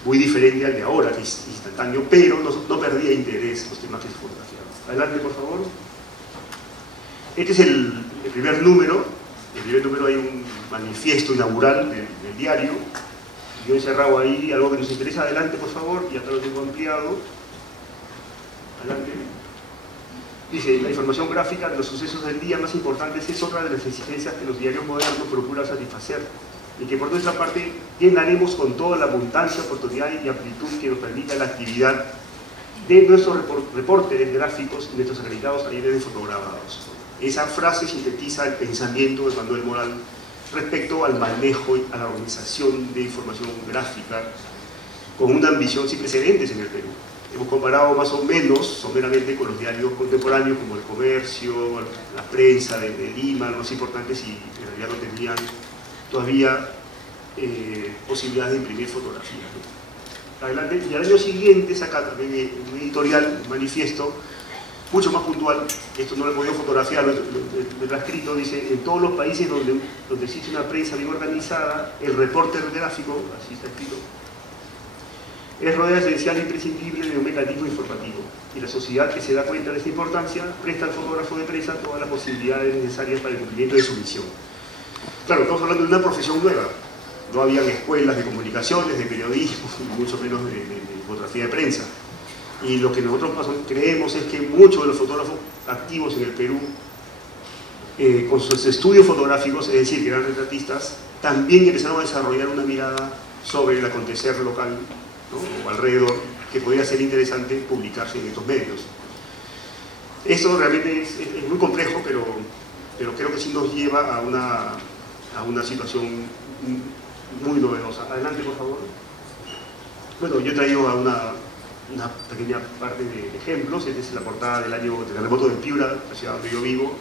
muy diferente al de ahora, que es instantáneo, pero no perdía interés los temas que se fotografiaban. Adelante, por favor. Este es el primer número. En el primer número hay un manifiesto inaugural del diario. Yo he encerrado ahí algo que nos interesa. Adelante, por favor, y acá lo tengo ampliado. Adelante. Dice, la información gráfica de los sucesos del día más importantes es otra de las exigencias que los diarios modernos procuran satisfacer, y que por nuestra parte llenaremos con toda la abundancia, oportunidad y amplitud que nos permita la actividad de nuestros reporteres gráficos y nuestros acreditados talleres de fotograbados. Esa frase sintetiza el pensamiento de Manuel Moral respecto al manejo y a la organización de información gráfica con una ambición sin precedentes en el Perú. Hemos comparado más o menos, someramente, con los diarios contemporáneos como El Comercio, la prensa de Lima, los más importantes, y en realidad no tenían todavía posibilidades de imprimir fotografías. Adelante. Y al año siguiente saca también un editorial, un manifiesto, mucho más puntual. Esto no lo he podido fotografiar, lo ha escrito, dice: en todos los países donde existe una prensa bien organizada, el reporte gráfico, así está escrito, es rodea esencial e imprescindible de un mecanismo informativo, y la sociedad que se da cuenta de esta importancia presta al fotógrafo de prensa todas las posibilidades necesarias para el cumplimiento de su misión. Claro, estamos hablando de una profesión nueva. No habían escuelas de comunicaciones, de periodismo, mucho menos de fotografía de prensa. Y lo que nosotros creemos es que muchos de los fotógrafos activos en el Perú, con sus estudios fotográficos, es decir, que eran retratistas, también empezaron a desarrollar una mirada sobre el acontecer local, ¿no?, o alrededor, que podría ser interesante publicarse en estos medios. Esto realmente es muy complejo, pero creo que sí nos lleva a una situación muy novedosa. Adelante, por favor. Bueno, yo he traído a una pequeña parte de ejemplos. Esta es la portada del año del terremoto de Piura, la ciudad donde yo vivo,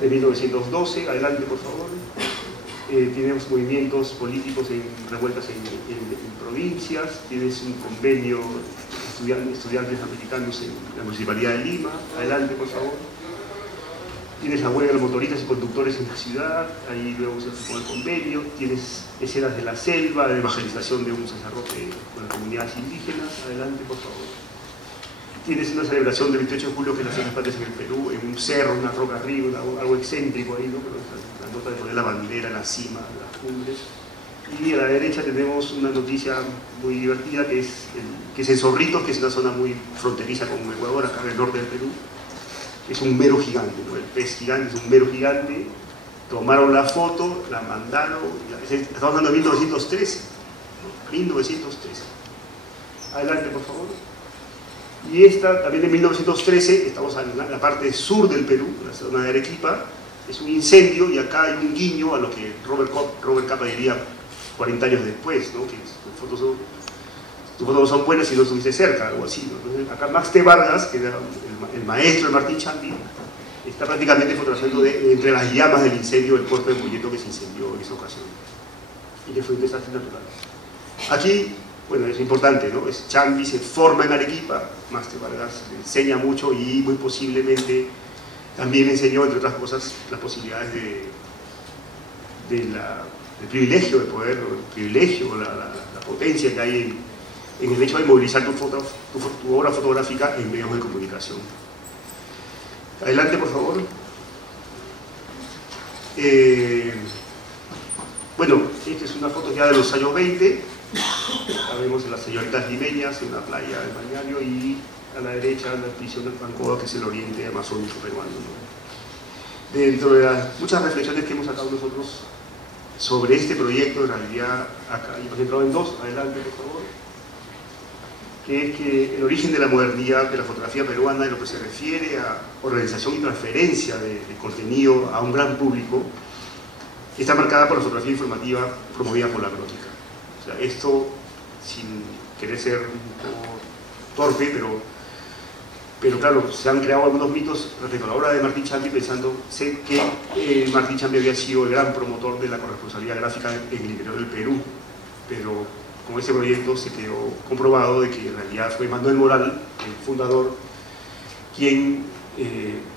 de 1912. Adelante, por favor. Tienes movimientos políticos revueltas en provincias. Tienes un convenio de estudiantes americanos en la Municipalidad de Lima. Adelante, por favor. Tienes la huelga de los motoristas y conductores en la ciudad, ahí luego se firmó el convenio. Tienes escenas de la selva, de evangelización de un sacerdote con las comunidades indígenas. Adelante, por favor. Tienes una celebración del 28 de julio que nació en Patrias en el Perú, en un cerro, una roca arriba, algo excéntrico ahí, ¿no? Pero la nota de poner la bandera en la cima de las cumbres. Y a la derecha tenemos una noticia muy divertida que es en Zorritos, que es una zona muy fronteriza con Ecuador, acá en el norte del Perú. Es un mero gigante, ¿no? El pez gigante es un mero gigante. Tomaron la foto, la mandaron. Estamos hablando de 1913, ¿no? 1913. Adelante, por favor. Y esta también de 1913, estamos en la parte sur del Perú, la zona de Arequipa. Es un incendio, y acá hay un guiño a lo que Robert Capa diría 40 años después, ¿no? Que las fotos tus fotos no son buenas si no estuviste cerca, algo así, ¿no? Entonces, acá Max T. Vargas, que era el maestro de Martín Chambi, está prácticamente fotografiando entre las llamas del incendio del puerto de Molleto que se incendió en esa ocasión y que fue un desastre natural. Aquí, bueno, es importante, ¿no? Chambi se forma en Arequipa, Max T. Vargas enseña mucho y muy posiblemente también enseñó, entre otras cosas, las posibilidades del privilegio de poder, el privilegio, la potencia que hay en el hecho de movilizar tu obra fotográfica en medios de comunicación. Adelante, por favor. Bueno, esta es una foto ya de los años 20. Acá vemos a las señoritas limeñas en la playa del balneario y a la derecha la prisión del Pancoa, que es el oriente amazónico peruano, ¿no? Dentro de las muchas reflexiones que hemos sacado nosotros sobre este proyecto, en realidad acá hemos entrado en dos. Adelante, por favor. Que es que el origen de la modernidad de la fotografía peruana, en lo que se refiere a organización y transferencia de contenido a un gran público, está marcada por la fotografía informativa promovida por la crónica. O sea, esto, sin querer ser un poco torpe, pero claro, se han creado algunos mitos respecto a la obra de Martín Chambi, pensando que Martín Chambi había sido el gran promotor de la corresponsabilidad gráfica en el interior del Perú, pero con ese proyecto se quedó comprobado de que en realidad fue Manuel Moral, el fundador, quien,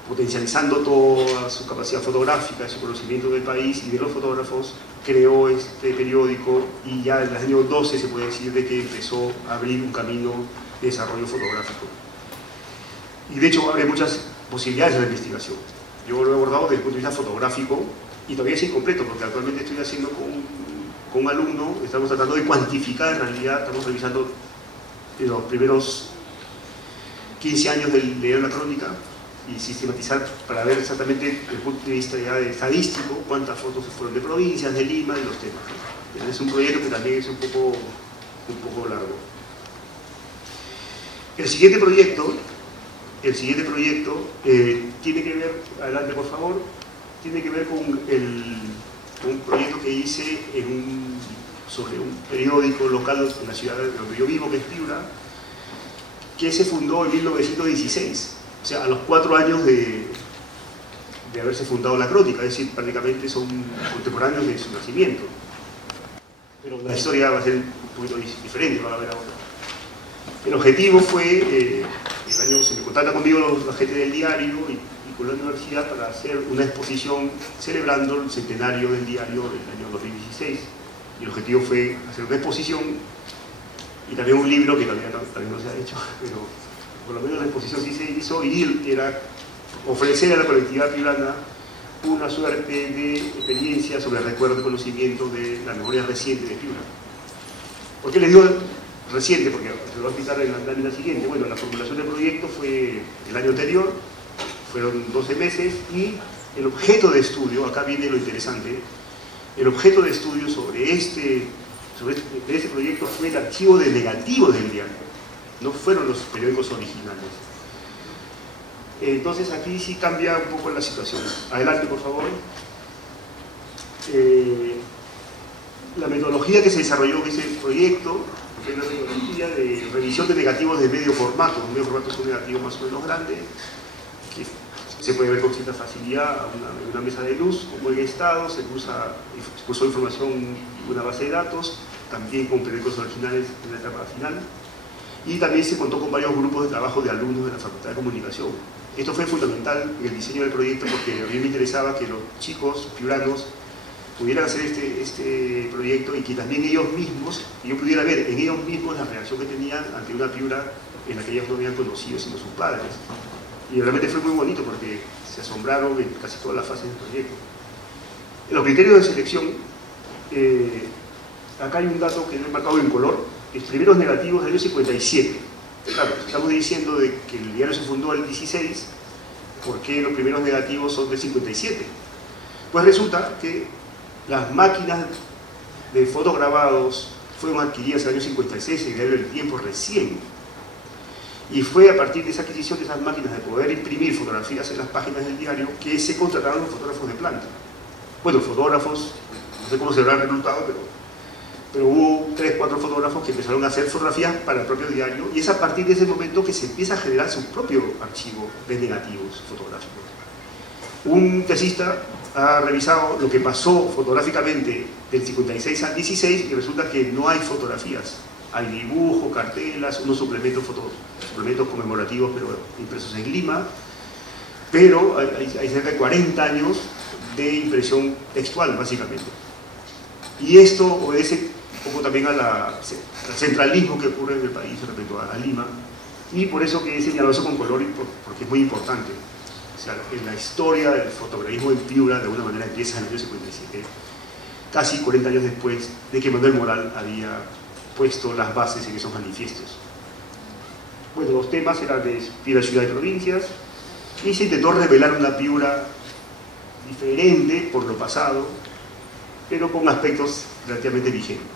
potencializando toda su capacidad fotográfica, su conocimiento del país y de los fotógrafos, creó este periódico, y ya en el año 12 se puede decir de que empezó a abrir un camino de desarrollo fotográfico. Y de hecho abre muchas posibilidades de la investigación. Yo lo he abordado desde el punto de vista fotográfico y todavía es incompleto, porque actualmente estoy haciendo con un alumno, estamos tratando de cuantificar, en realidad estamos revisando los primeros 15 años de la crónica y sistematizar para ver exactamente desde el punto de vista ya de estadístico cuántas fotos fueron de provincias, de Lima y los temas. Es un proyecto que también es un poco largo. El siguiente proyecto tiene que ver, adelante por favor, tiene que ver con un proyecto que hice sobre un periódico local en la ciudad donde yo vivo, que es Piura, que se fundó en 1916, o sea, a los 4 años de haberse fundado la crónica, es decir, prácticamente son contemporáneos de su nacimiento. Pero la historia va a ser un poquito diferente, va a ver ahora. El objetivo fue, se me contacta conmigo la gente del diario y con la universidad para hacer una exposición celebrando el centenario del diario del año 2016. Y el objetivo fue hacer una exposición y también un libro que también no se ha hecho, pero por lo menos la exposición sí se hizo, y era ofrecer a la colectividad piurana una suerte de experiencia sobre el recuerdo y conocimiento de la memoria reciente de Piura. ¿Por qué les digo reciente? Porque se lo voy a explicar en la lámina siguiente. Bueno, la formulación del proyecto fue el año anterior, fueron 12 meses, y el objeto de estudio, acá viene lo interesante, el objeto de estudio sobre este proyecto fue el archivo de negativos del diario, no fueron los periódicos originales. Entonces aquí sí cambia un poco la situación. Adelante, por favor. La metodología que se desarrolló en ese proyecto fue una metodología de revisión de negativos de medio formato. Un medio formato es un negativo más o menos grande, que se puede ver con cierta facilidad en una mesa de luz, como en estado, se puso información en una base de datos, también con periódicos originales en la etapa final, y también se contó con varios grupos de trabajo de alumnos de la Facultad de Comunicación. Esto fue fundamental en el diseño del proyecto porque a mí me interesaba que los chicos piuranos pudieran hacer este proyecto y que también ellos mismos, yo pudiera ver en ellos mismos la reacción que tenían ante una Piura en la que ellos no habían conocido sino sus padres. Y realmente fue muy bonito porque se asombraron en casi todas las fases del proyecto. En los criterios de selección, acá hay un dato que lo he marcado en color, los primeros negativos del año 57. Claro, estamos diciendo de que el diario se fundó el 16, ¿por qué los primeros negativos son del 57? Pues resulta que las máquinas de fotograbados fueron adquiridas en el año 56, en el diario del Tiempo recién. Y fue a partir de esa adquisición de esas máquinas de poder imprimir fotografías en las páginas del diario que se contrataron los fotógrafos de planta. Bueno, fotógrafos, no sé cómo se habrán reclutado, pero hubo 3 o 4 fotógrafos que empezaron a hacer fotografías para el propio diario, y es a partir de ese momento que se empieza a generar su propio archivo de negativos fotográficos. Un tesista ha revisado lo que pasó fotográficamente del 56 al 16 y resulta que no hay fotografías. Hay dibujos, cartelas, unos suplementos conmemorativos, pero impresos en Lima, pero hay cerca de 40 años de impresión textual, básicamente. Y esto obedece un poco también al centralismo que ocurre en el país respecto a Lima, y por eso que he señalado eso con color, porque es muy importante. O sea, en la historia del fotografismo en Piura, de alguna manera, empieza en el año 57, casi 40 años después de que Manuel Moral había puesto las bases en esos manifiestos. Bueno, los temas eran de Piura, ciudad y provincias, y se intentó revelar una Piura diferente por lo pasado, pero con aspectos relativamente vigentes.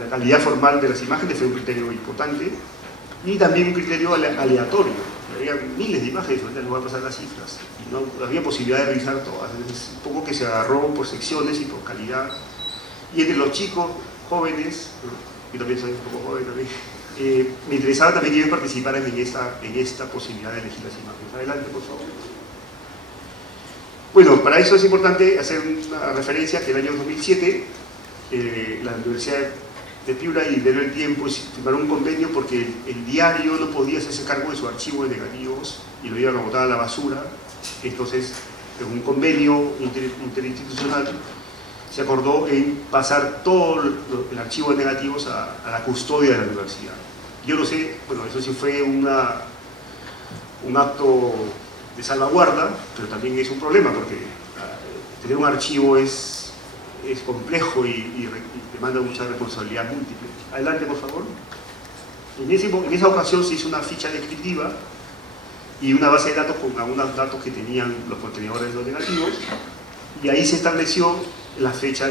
La calidad formal de las imágenes fue un criterio importante, y también un criterio aleatorio. Había miles de imágenes, ahorita les voy a pasar las cifras, y no había posibilidad de revisar todas. Es un poco que se agarró por secciones y por calidad. Y entre los chicos jóvenes, yo también soy un poco joven también, me interesaba también que ellos participaran en esta posibilidad de elegir las imágenes. Adelante, por favor. Bueno, para eso es importante hacer una referencia que el año 2007 la Universidad de Piura y el diario El Tiempo firmaron un convenio porque el diario no podía hacerse cargo de su archivo de negativos y lo iban a botar a la basura. Entonces, en un convenio interinstitucional se acordó en pasar todo el archivo de negativos a la custodia de la universidad. Yo no sé, bueno, eso sí fue un acto de salvaguarda, pero también es un problema porque tener un archivo es complejo y demanda mucha responsabilidad múltiple. Adelante, por favor. En esa ocasión se hizo una ficha descriptiva y una base de datos con algunos datos que tenían los contenedores de los negativos, y ahí se estableció la fecha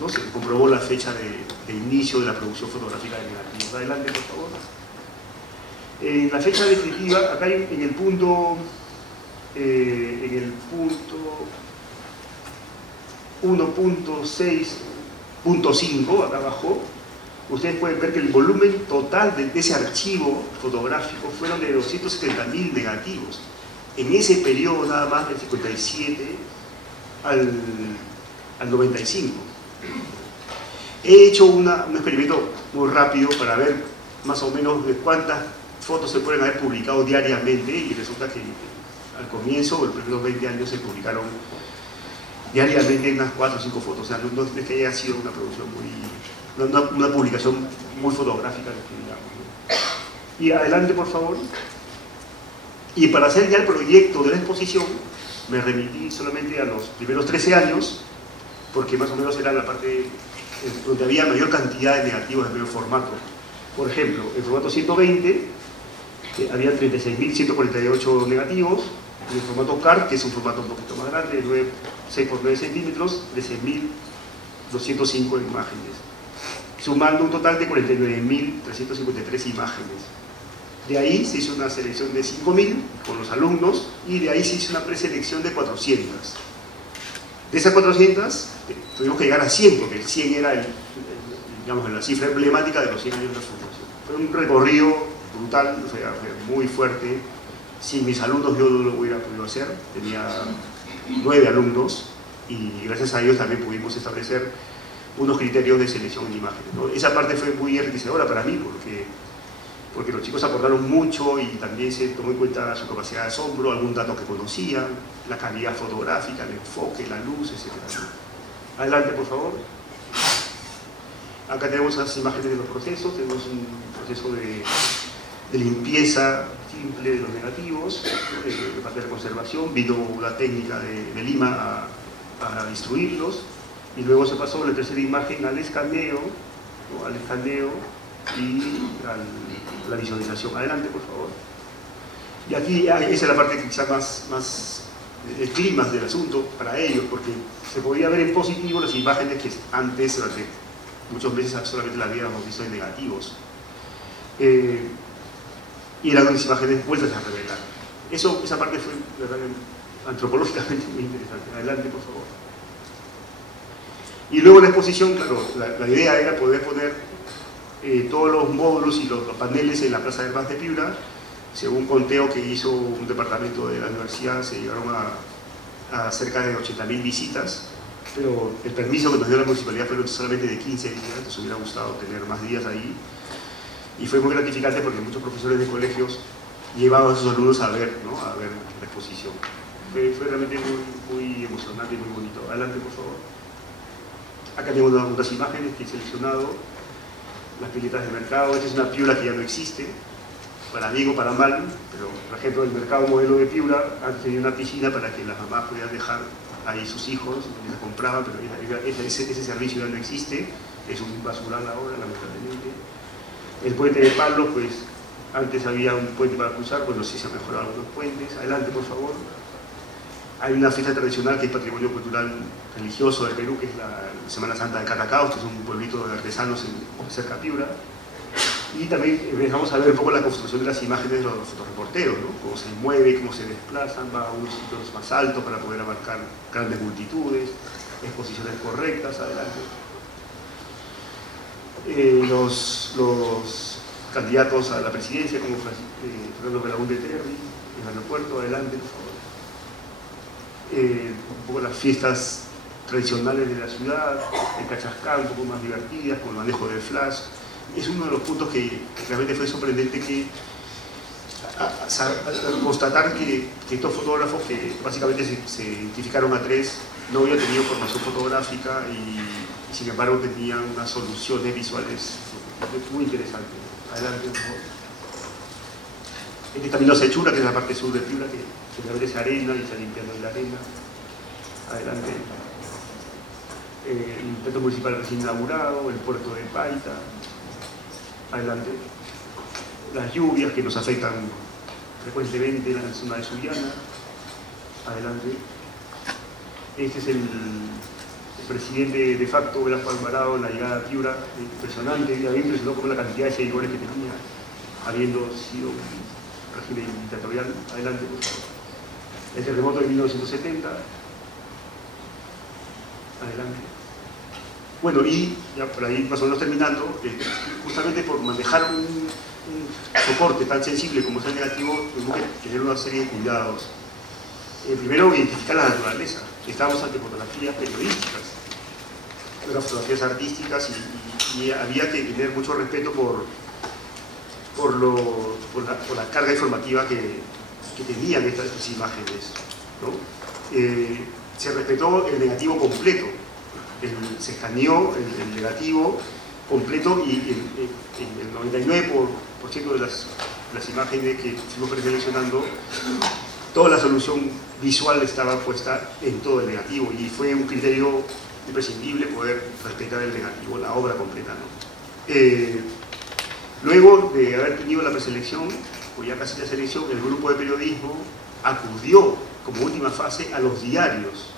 ¿no? Se comprobó la fecha de inicio de la producción fotográfica de negativos. Adelante, por favor. En la fecha descriptiva, acá en el punto 1.6.5, acá abajo, ustedes pueden ver que el volumen total de ese archivo fotográfico fueron de 270.000 negativos. En ese periodo nada más, del 57 al 95. He hecho un experimento muy rápido para ver más o menos de cuántas fotos se pueden haber publicado diariamente, y resulta que al comienzo, los primeros 20 años, se publicaron diariamente unas 4 o 5 fotos. O sea, no es que haya sido una producción una publicación muy fotográfica, digamos, ¿no? Y adelante, por favor. Y para hacer ya el proyecto de la exposición, me remití solamente a los primeros 13 años, porque más o menos era la parte donde había mayor cantidad de negativos de mayor formato. Por ejemplo, en formato 120 había 36.148 negativos, en el formato CAR, que es un formato un poquito más grande, de 6 por 9 centímetros, 13.205 imágenes, sumando un total de 49.353 imágenes. De ahí se hizo una selección de 5.000 con los alumnos, y de ahí se hizo una preselección de 400. De esas 400 tuvimos que llegar a 100, porque el 100 era digamos, la cifra emblemática de los 100 años de la fundación. Fue un recorrido brutal, o sea, muy fuerte. Sin mis alumnos yo no lo hubiera podido hacer. Tenía 9 alumnos y gracias a ellos también pudimos establecer unos criterios de selección de imágenes, ¿no? Esa parte fue muy enriquecedora para mí porque los chicos aportaron mucho y también se tomó en cuenta su capacidad de asombro, algún dato que conocían, la calidad fotográfica, el enfoque, la luz, etc. Adelante, por favor. Acá tenemos las imágenes de los procesos. Tenemos un proceso de limpieza simple de los negativos, de parte de la conservación. Vino la técnica de Lima a distribuirlos, y luego se pasó la tercera imagen al escaneo, ¿no? Y a la visualización. Adelante, por favor. Y aquí esa es la parte quizá más el clima del asunto para ellos, porque se podía ver en positivo las imágenes que antes, durante muchos meses, solamente las habíamos visto en negativos. Y eran unas imágenes vueltas a revelar. Esa parte fue, ¿verdad?, antropológicamente muy interesante. Adelante, por favor. Y luego la exposición, claro, la idea era poder poner todos los módulos y los paneles en la Plaza de Armas de Piura. Según conteo que hizo un departamento de la universidad, se llegaron a cerca de 80.000 visitas, pero el permiso que nos dio la municipalidad fue solamente de 15 días, entonces hubiera gustado tener más días ahí. Y fue muy gratificante porque muchos profesores de colegios llevaban a sus alumnos a ver, ¿no? A ver la exposición. Fue realmente muy emocionante y muy bonito. Adelante, por favor. Acá tengo unas imágenes que he seleccionado, las piletas de mercado. Esta es una Piura que ya no existe, para bien o para mal, pero por ejemplo el mercado modelo de Piura antes tenía una piscina para que las mamás pudieran dejar ahí sus hijos, y se compraban, pero ese servicio ya no existe, es un basural ahora, lamentablemente. El puente de Pablo, pues antes había un puente para cruzar, bueno, sí se han mejorado algunos puentes. Adelante, por favor. Hay una fiesta tradicional que es patrimonio cultural religioso del Perú, que es la Semana Santa de Catacaos, que es un pueblito de artesanos cerca de Piura. Y también empezamos a ver un poco la construcción de las imágenes de los fotoreporteros, ¿no? Cómo se mueve, cómo se desplazan, va a unos sitios más altos para poder abarcar grandes multitudes, exposiciones correctas. Adelante. Los candidatos a la presidencia, como Fernando Belaúnde Terry, en el aeropuerto. Adelante, por favor. Un poco las fiestas tradicionales de la ciudad, el Cachascá, un poco más divertidas, con el manejo del flash. Es uno de los puntos que realmente fue sorprendente, que constatar que estos fotógrafos, que básicamente se identificaron a tres, no habían tenido formación fotográfica y sin embargo tenían unas soluciones visuales muy interesantes. Adelante, por favor. Este es Camino Sechura, que es la parte sur de Piura, que generalmente es arena y está limpiando de la arena. Adelante. El Teatro Municipal recién inaugurado, el puerto de Paita. Adelante. Las lluvias que nos afectan frecuentemente en la zona de Sullana. Adelante. Este es el presidente de facto, Velasco Alvarado, en la llegada a Piura. Impresionante, a mí me impresionó como la cantidad de seguidores que tenía, habiendo sido un régimen dictatorial. Adelante, por favor. El terremoto de 1970. Adelante. Bueno, y ya por ahí más o menos terminando, justamente por manejar un soporte tan sensible como es el negativo, tenemos que tener una serie de cuidados. Primero, identificar la naturaleza. Estábamos ante fotografías periodísticas, eran fotografías artísticas, y había que tener mucho respeto por la carga informativa que tenían estas imágenes, ¿no? Se respetó el negativo completo. Se escaneó el negativo completo y el 99% de las imágenes que fuimos preseleccionando, toda la solución visual estaba puesta en todo el negativo, y fue un criterio imprescindible poder respetar el negativo, la obra completa, ¿no? Luego de haber tenido la preselección, o ya casi la selección, el grupo de periodismo acudió como última fase a los diarios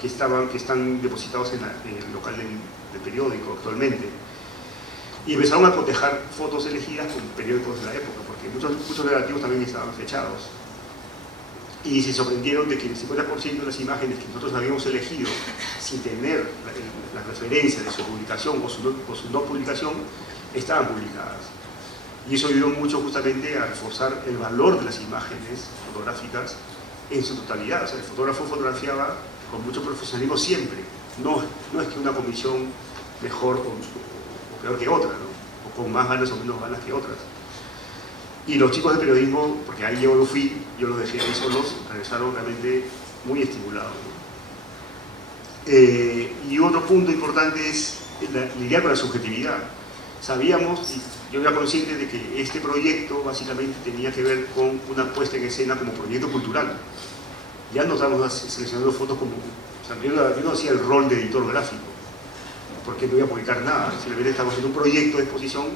que están depositados en el local del periódico actualmente, y empezaron a cotejar fotos elegidas con periódicos de la época, porque muchos negativos también estaban fechados, y se sorprendieron de que el 50% de las imágenes que nosotros habíamos elegido sin tener la referencia de su publicación o su no publicación estaban publicadas, y eso ayudó mucho justamente a reforzar el valor de las imágenes fotográficas en su totalidad. O sea, el fotógrafo fotografiaba con mucho profesionalismo siempre, no es que una comisión mejor o peor que otra, ¿no? O con más ganas o menos ganas que otras. Y los chicos de periodismo, porque ahí yo los dejé ahí solos, regresaron realmente muy estimulados, ¿no? Y otro punto importante es lidiar con la subjetividad. Sabíamos, y yo era consciente de que este proyecto básicamente tenía que ver con una puesta en escena como proyecto cultural. Ya no estábamos seleccionando fotos como... O sea, yo no hacía el rol de editor gráfico, porque no iba a publicar nada. Simplemente estábamos haciendo un proyecto de exposición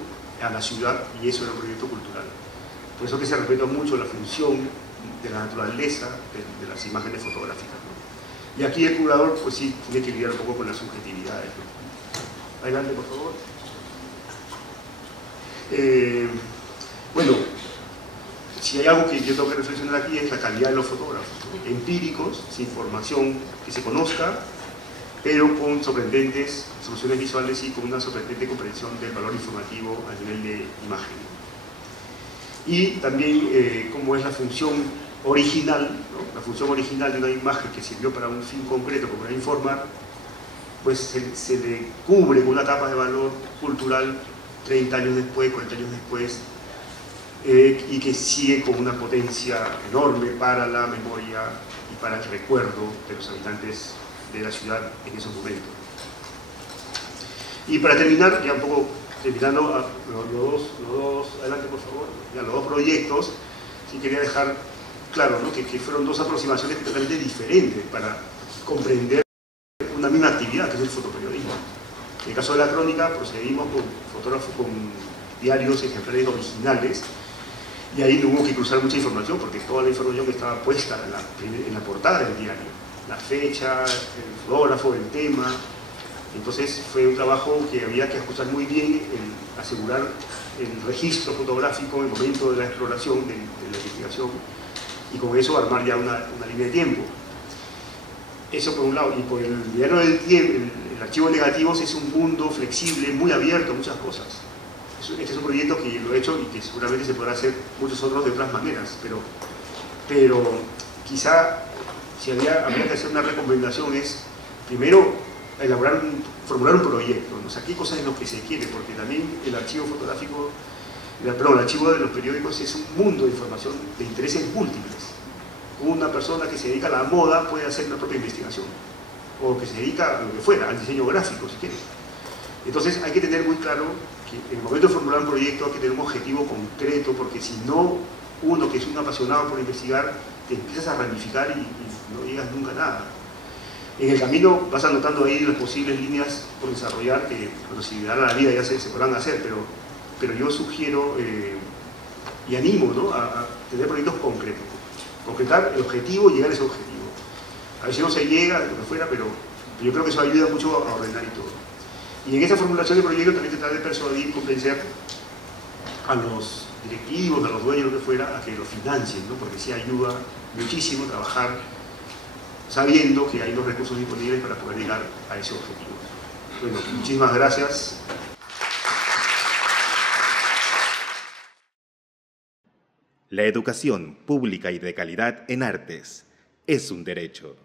a la ciudad, y eso era un proyecto cultural. Por eso que se respetó mucho la función de la naturaleza de las imágenes fotográficas, ¿no? Y aquí el curador, pues sí, tiene que lidiar un poco con las subjetividades, ¿no? Adelante, por favor. Bueno, si hay algo que yo tengo que reflexionar aquí es la calidad de los fotógrafos, ¿no? Empíricos, sin información que se conozca, pero con sorprendentes soluciones visuales y con una sorprendente comprensión del valor informativo a nivel de imagen. Y también cómo es la función original, ¿no? La función original de una imagen que sirvió para un fin concreto, como era informar, pues se le cubre con una capa de valor cultural 30 años después, 40 años después, y que sigue con una potencia enorme para la memoria y para el recuerdo de los habitantes de la ciudad en esos momentos. Y para terminar, ya un poco terminando, los dos, adelante por favor, ya los dos proyectos, sí quería dejar claro, ¿no? que fueron dos aproximaciones totalmente diferentes para comprender una misma actividad, que es el fotoperiodismo. En el caso de la crónica, procedimos con fotógrafos con diarios ejemplares originales, y ahí no hubo que cruzar mucha información, porque toda la información estaba puesta en la portada del diario. La fecha, el fotógrafo, el tema. Entonces fue un trabajo que había que ajustar muy bien, asegurar el registro fotográfico en el momento de la exploración, de la investigación, y con eso armar ya una línea de tiempo. Eso por un lado. Y por el diario del tiempo, el archivo de negativos es un mundo flexible, muy abierto a muchas cosas. Este es un proyecto que lo he hecho y que seguramente se podrá hacer muchos otros de otras maneras, pero quizá si habría que hacer una recomendación es, primero, formular un proyecto, ¿no? O sea, qué cosas es lo que se quiere, porque también el archivo fotográfico, el archivo de los periódicos es un mundo de información de intereses múltiples. Una persona que se dedica a la moda puede hacer una propia investigación, o que se dedica a lo que fuera, al diseño gráfico, si quiere. Entonces hay que tener muy claro que en el momento de formular un proyecto hay que tener un objetivo concreto, porque si no, uno que es un apasionado por investigar, te empiezas a ramificar y no llegas nunca a nada. En el camino vas anotando ahí las posibles líneas por desarrollar, que bueno, si da la vida ya se podrán hacer, pero yo sugiero y animo, ¿no? a tener proyectos concretos. Concretar el objetivo y llegar a ese objetivo. A ver si no se llega, lo que fuera, pero yo creo que eso ayuda mucho a ordenar y todo. Y en esa formulación de proyecto también tratar de persuadir, convencer a los directivos, a los dueños, lo que fuera, a que lo financien, ¿no? Porque sí ayuda muchísimo trabajar sabiendo que hay los recursos disponibles para poder llegar a ese objetivo. Bueno, muchísimas gracias. La educación pública y de calidad en artes es un derecho.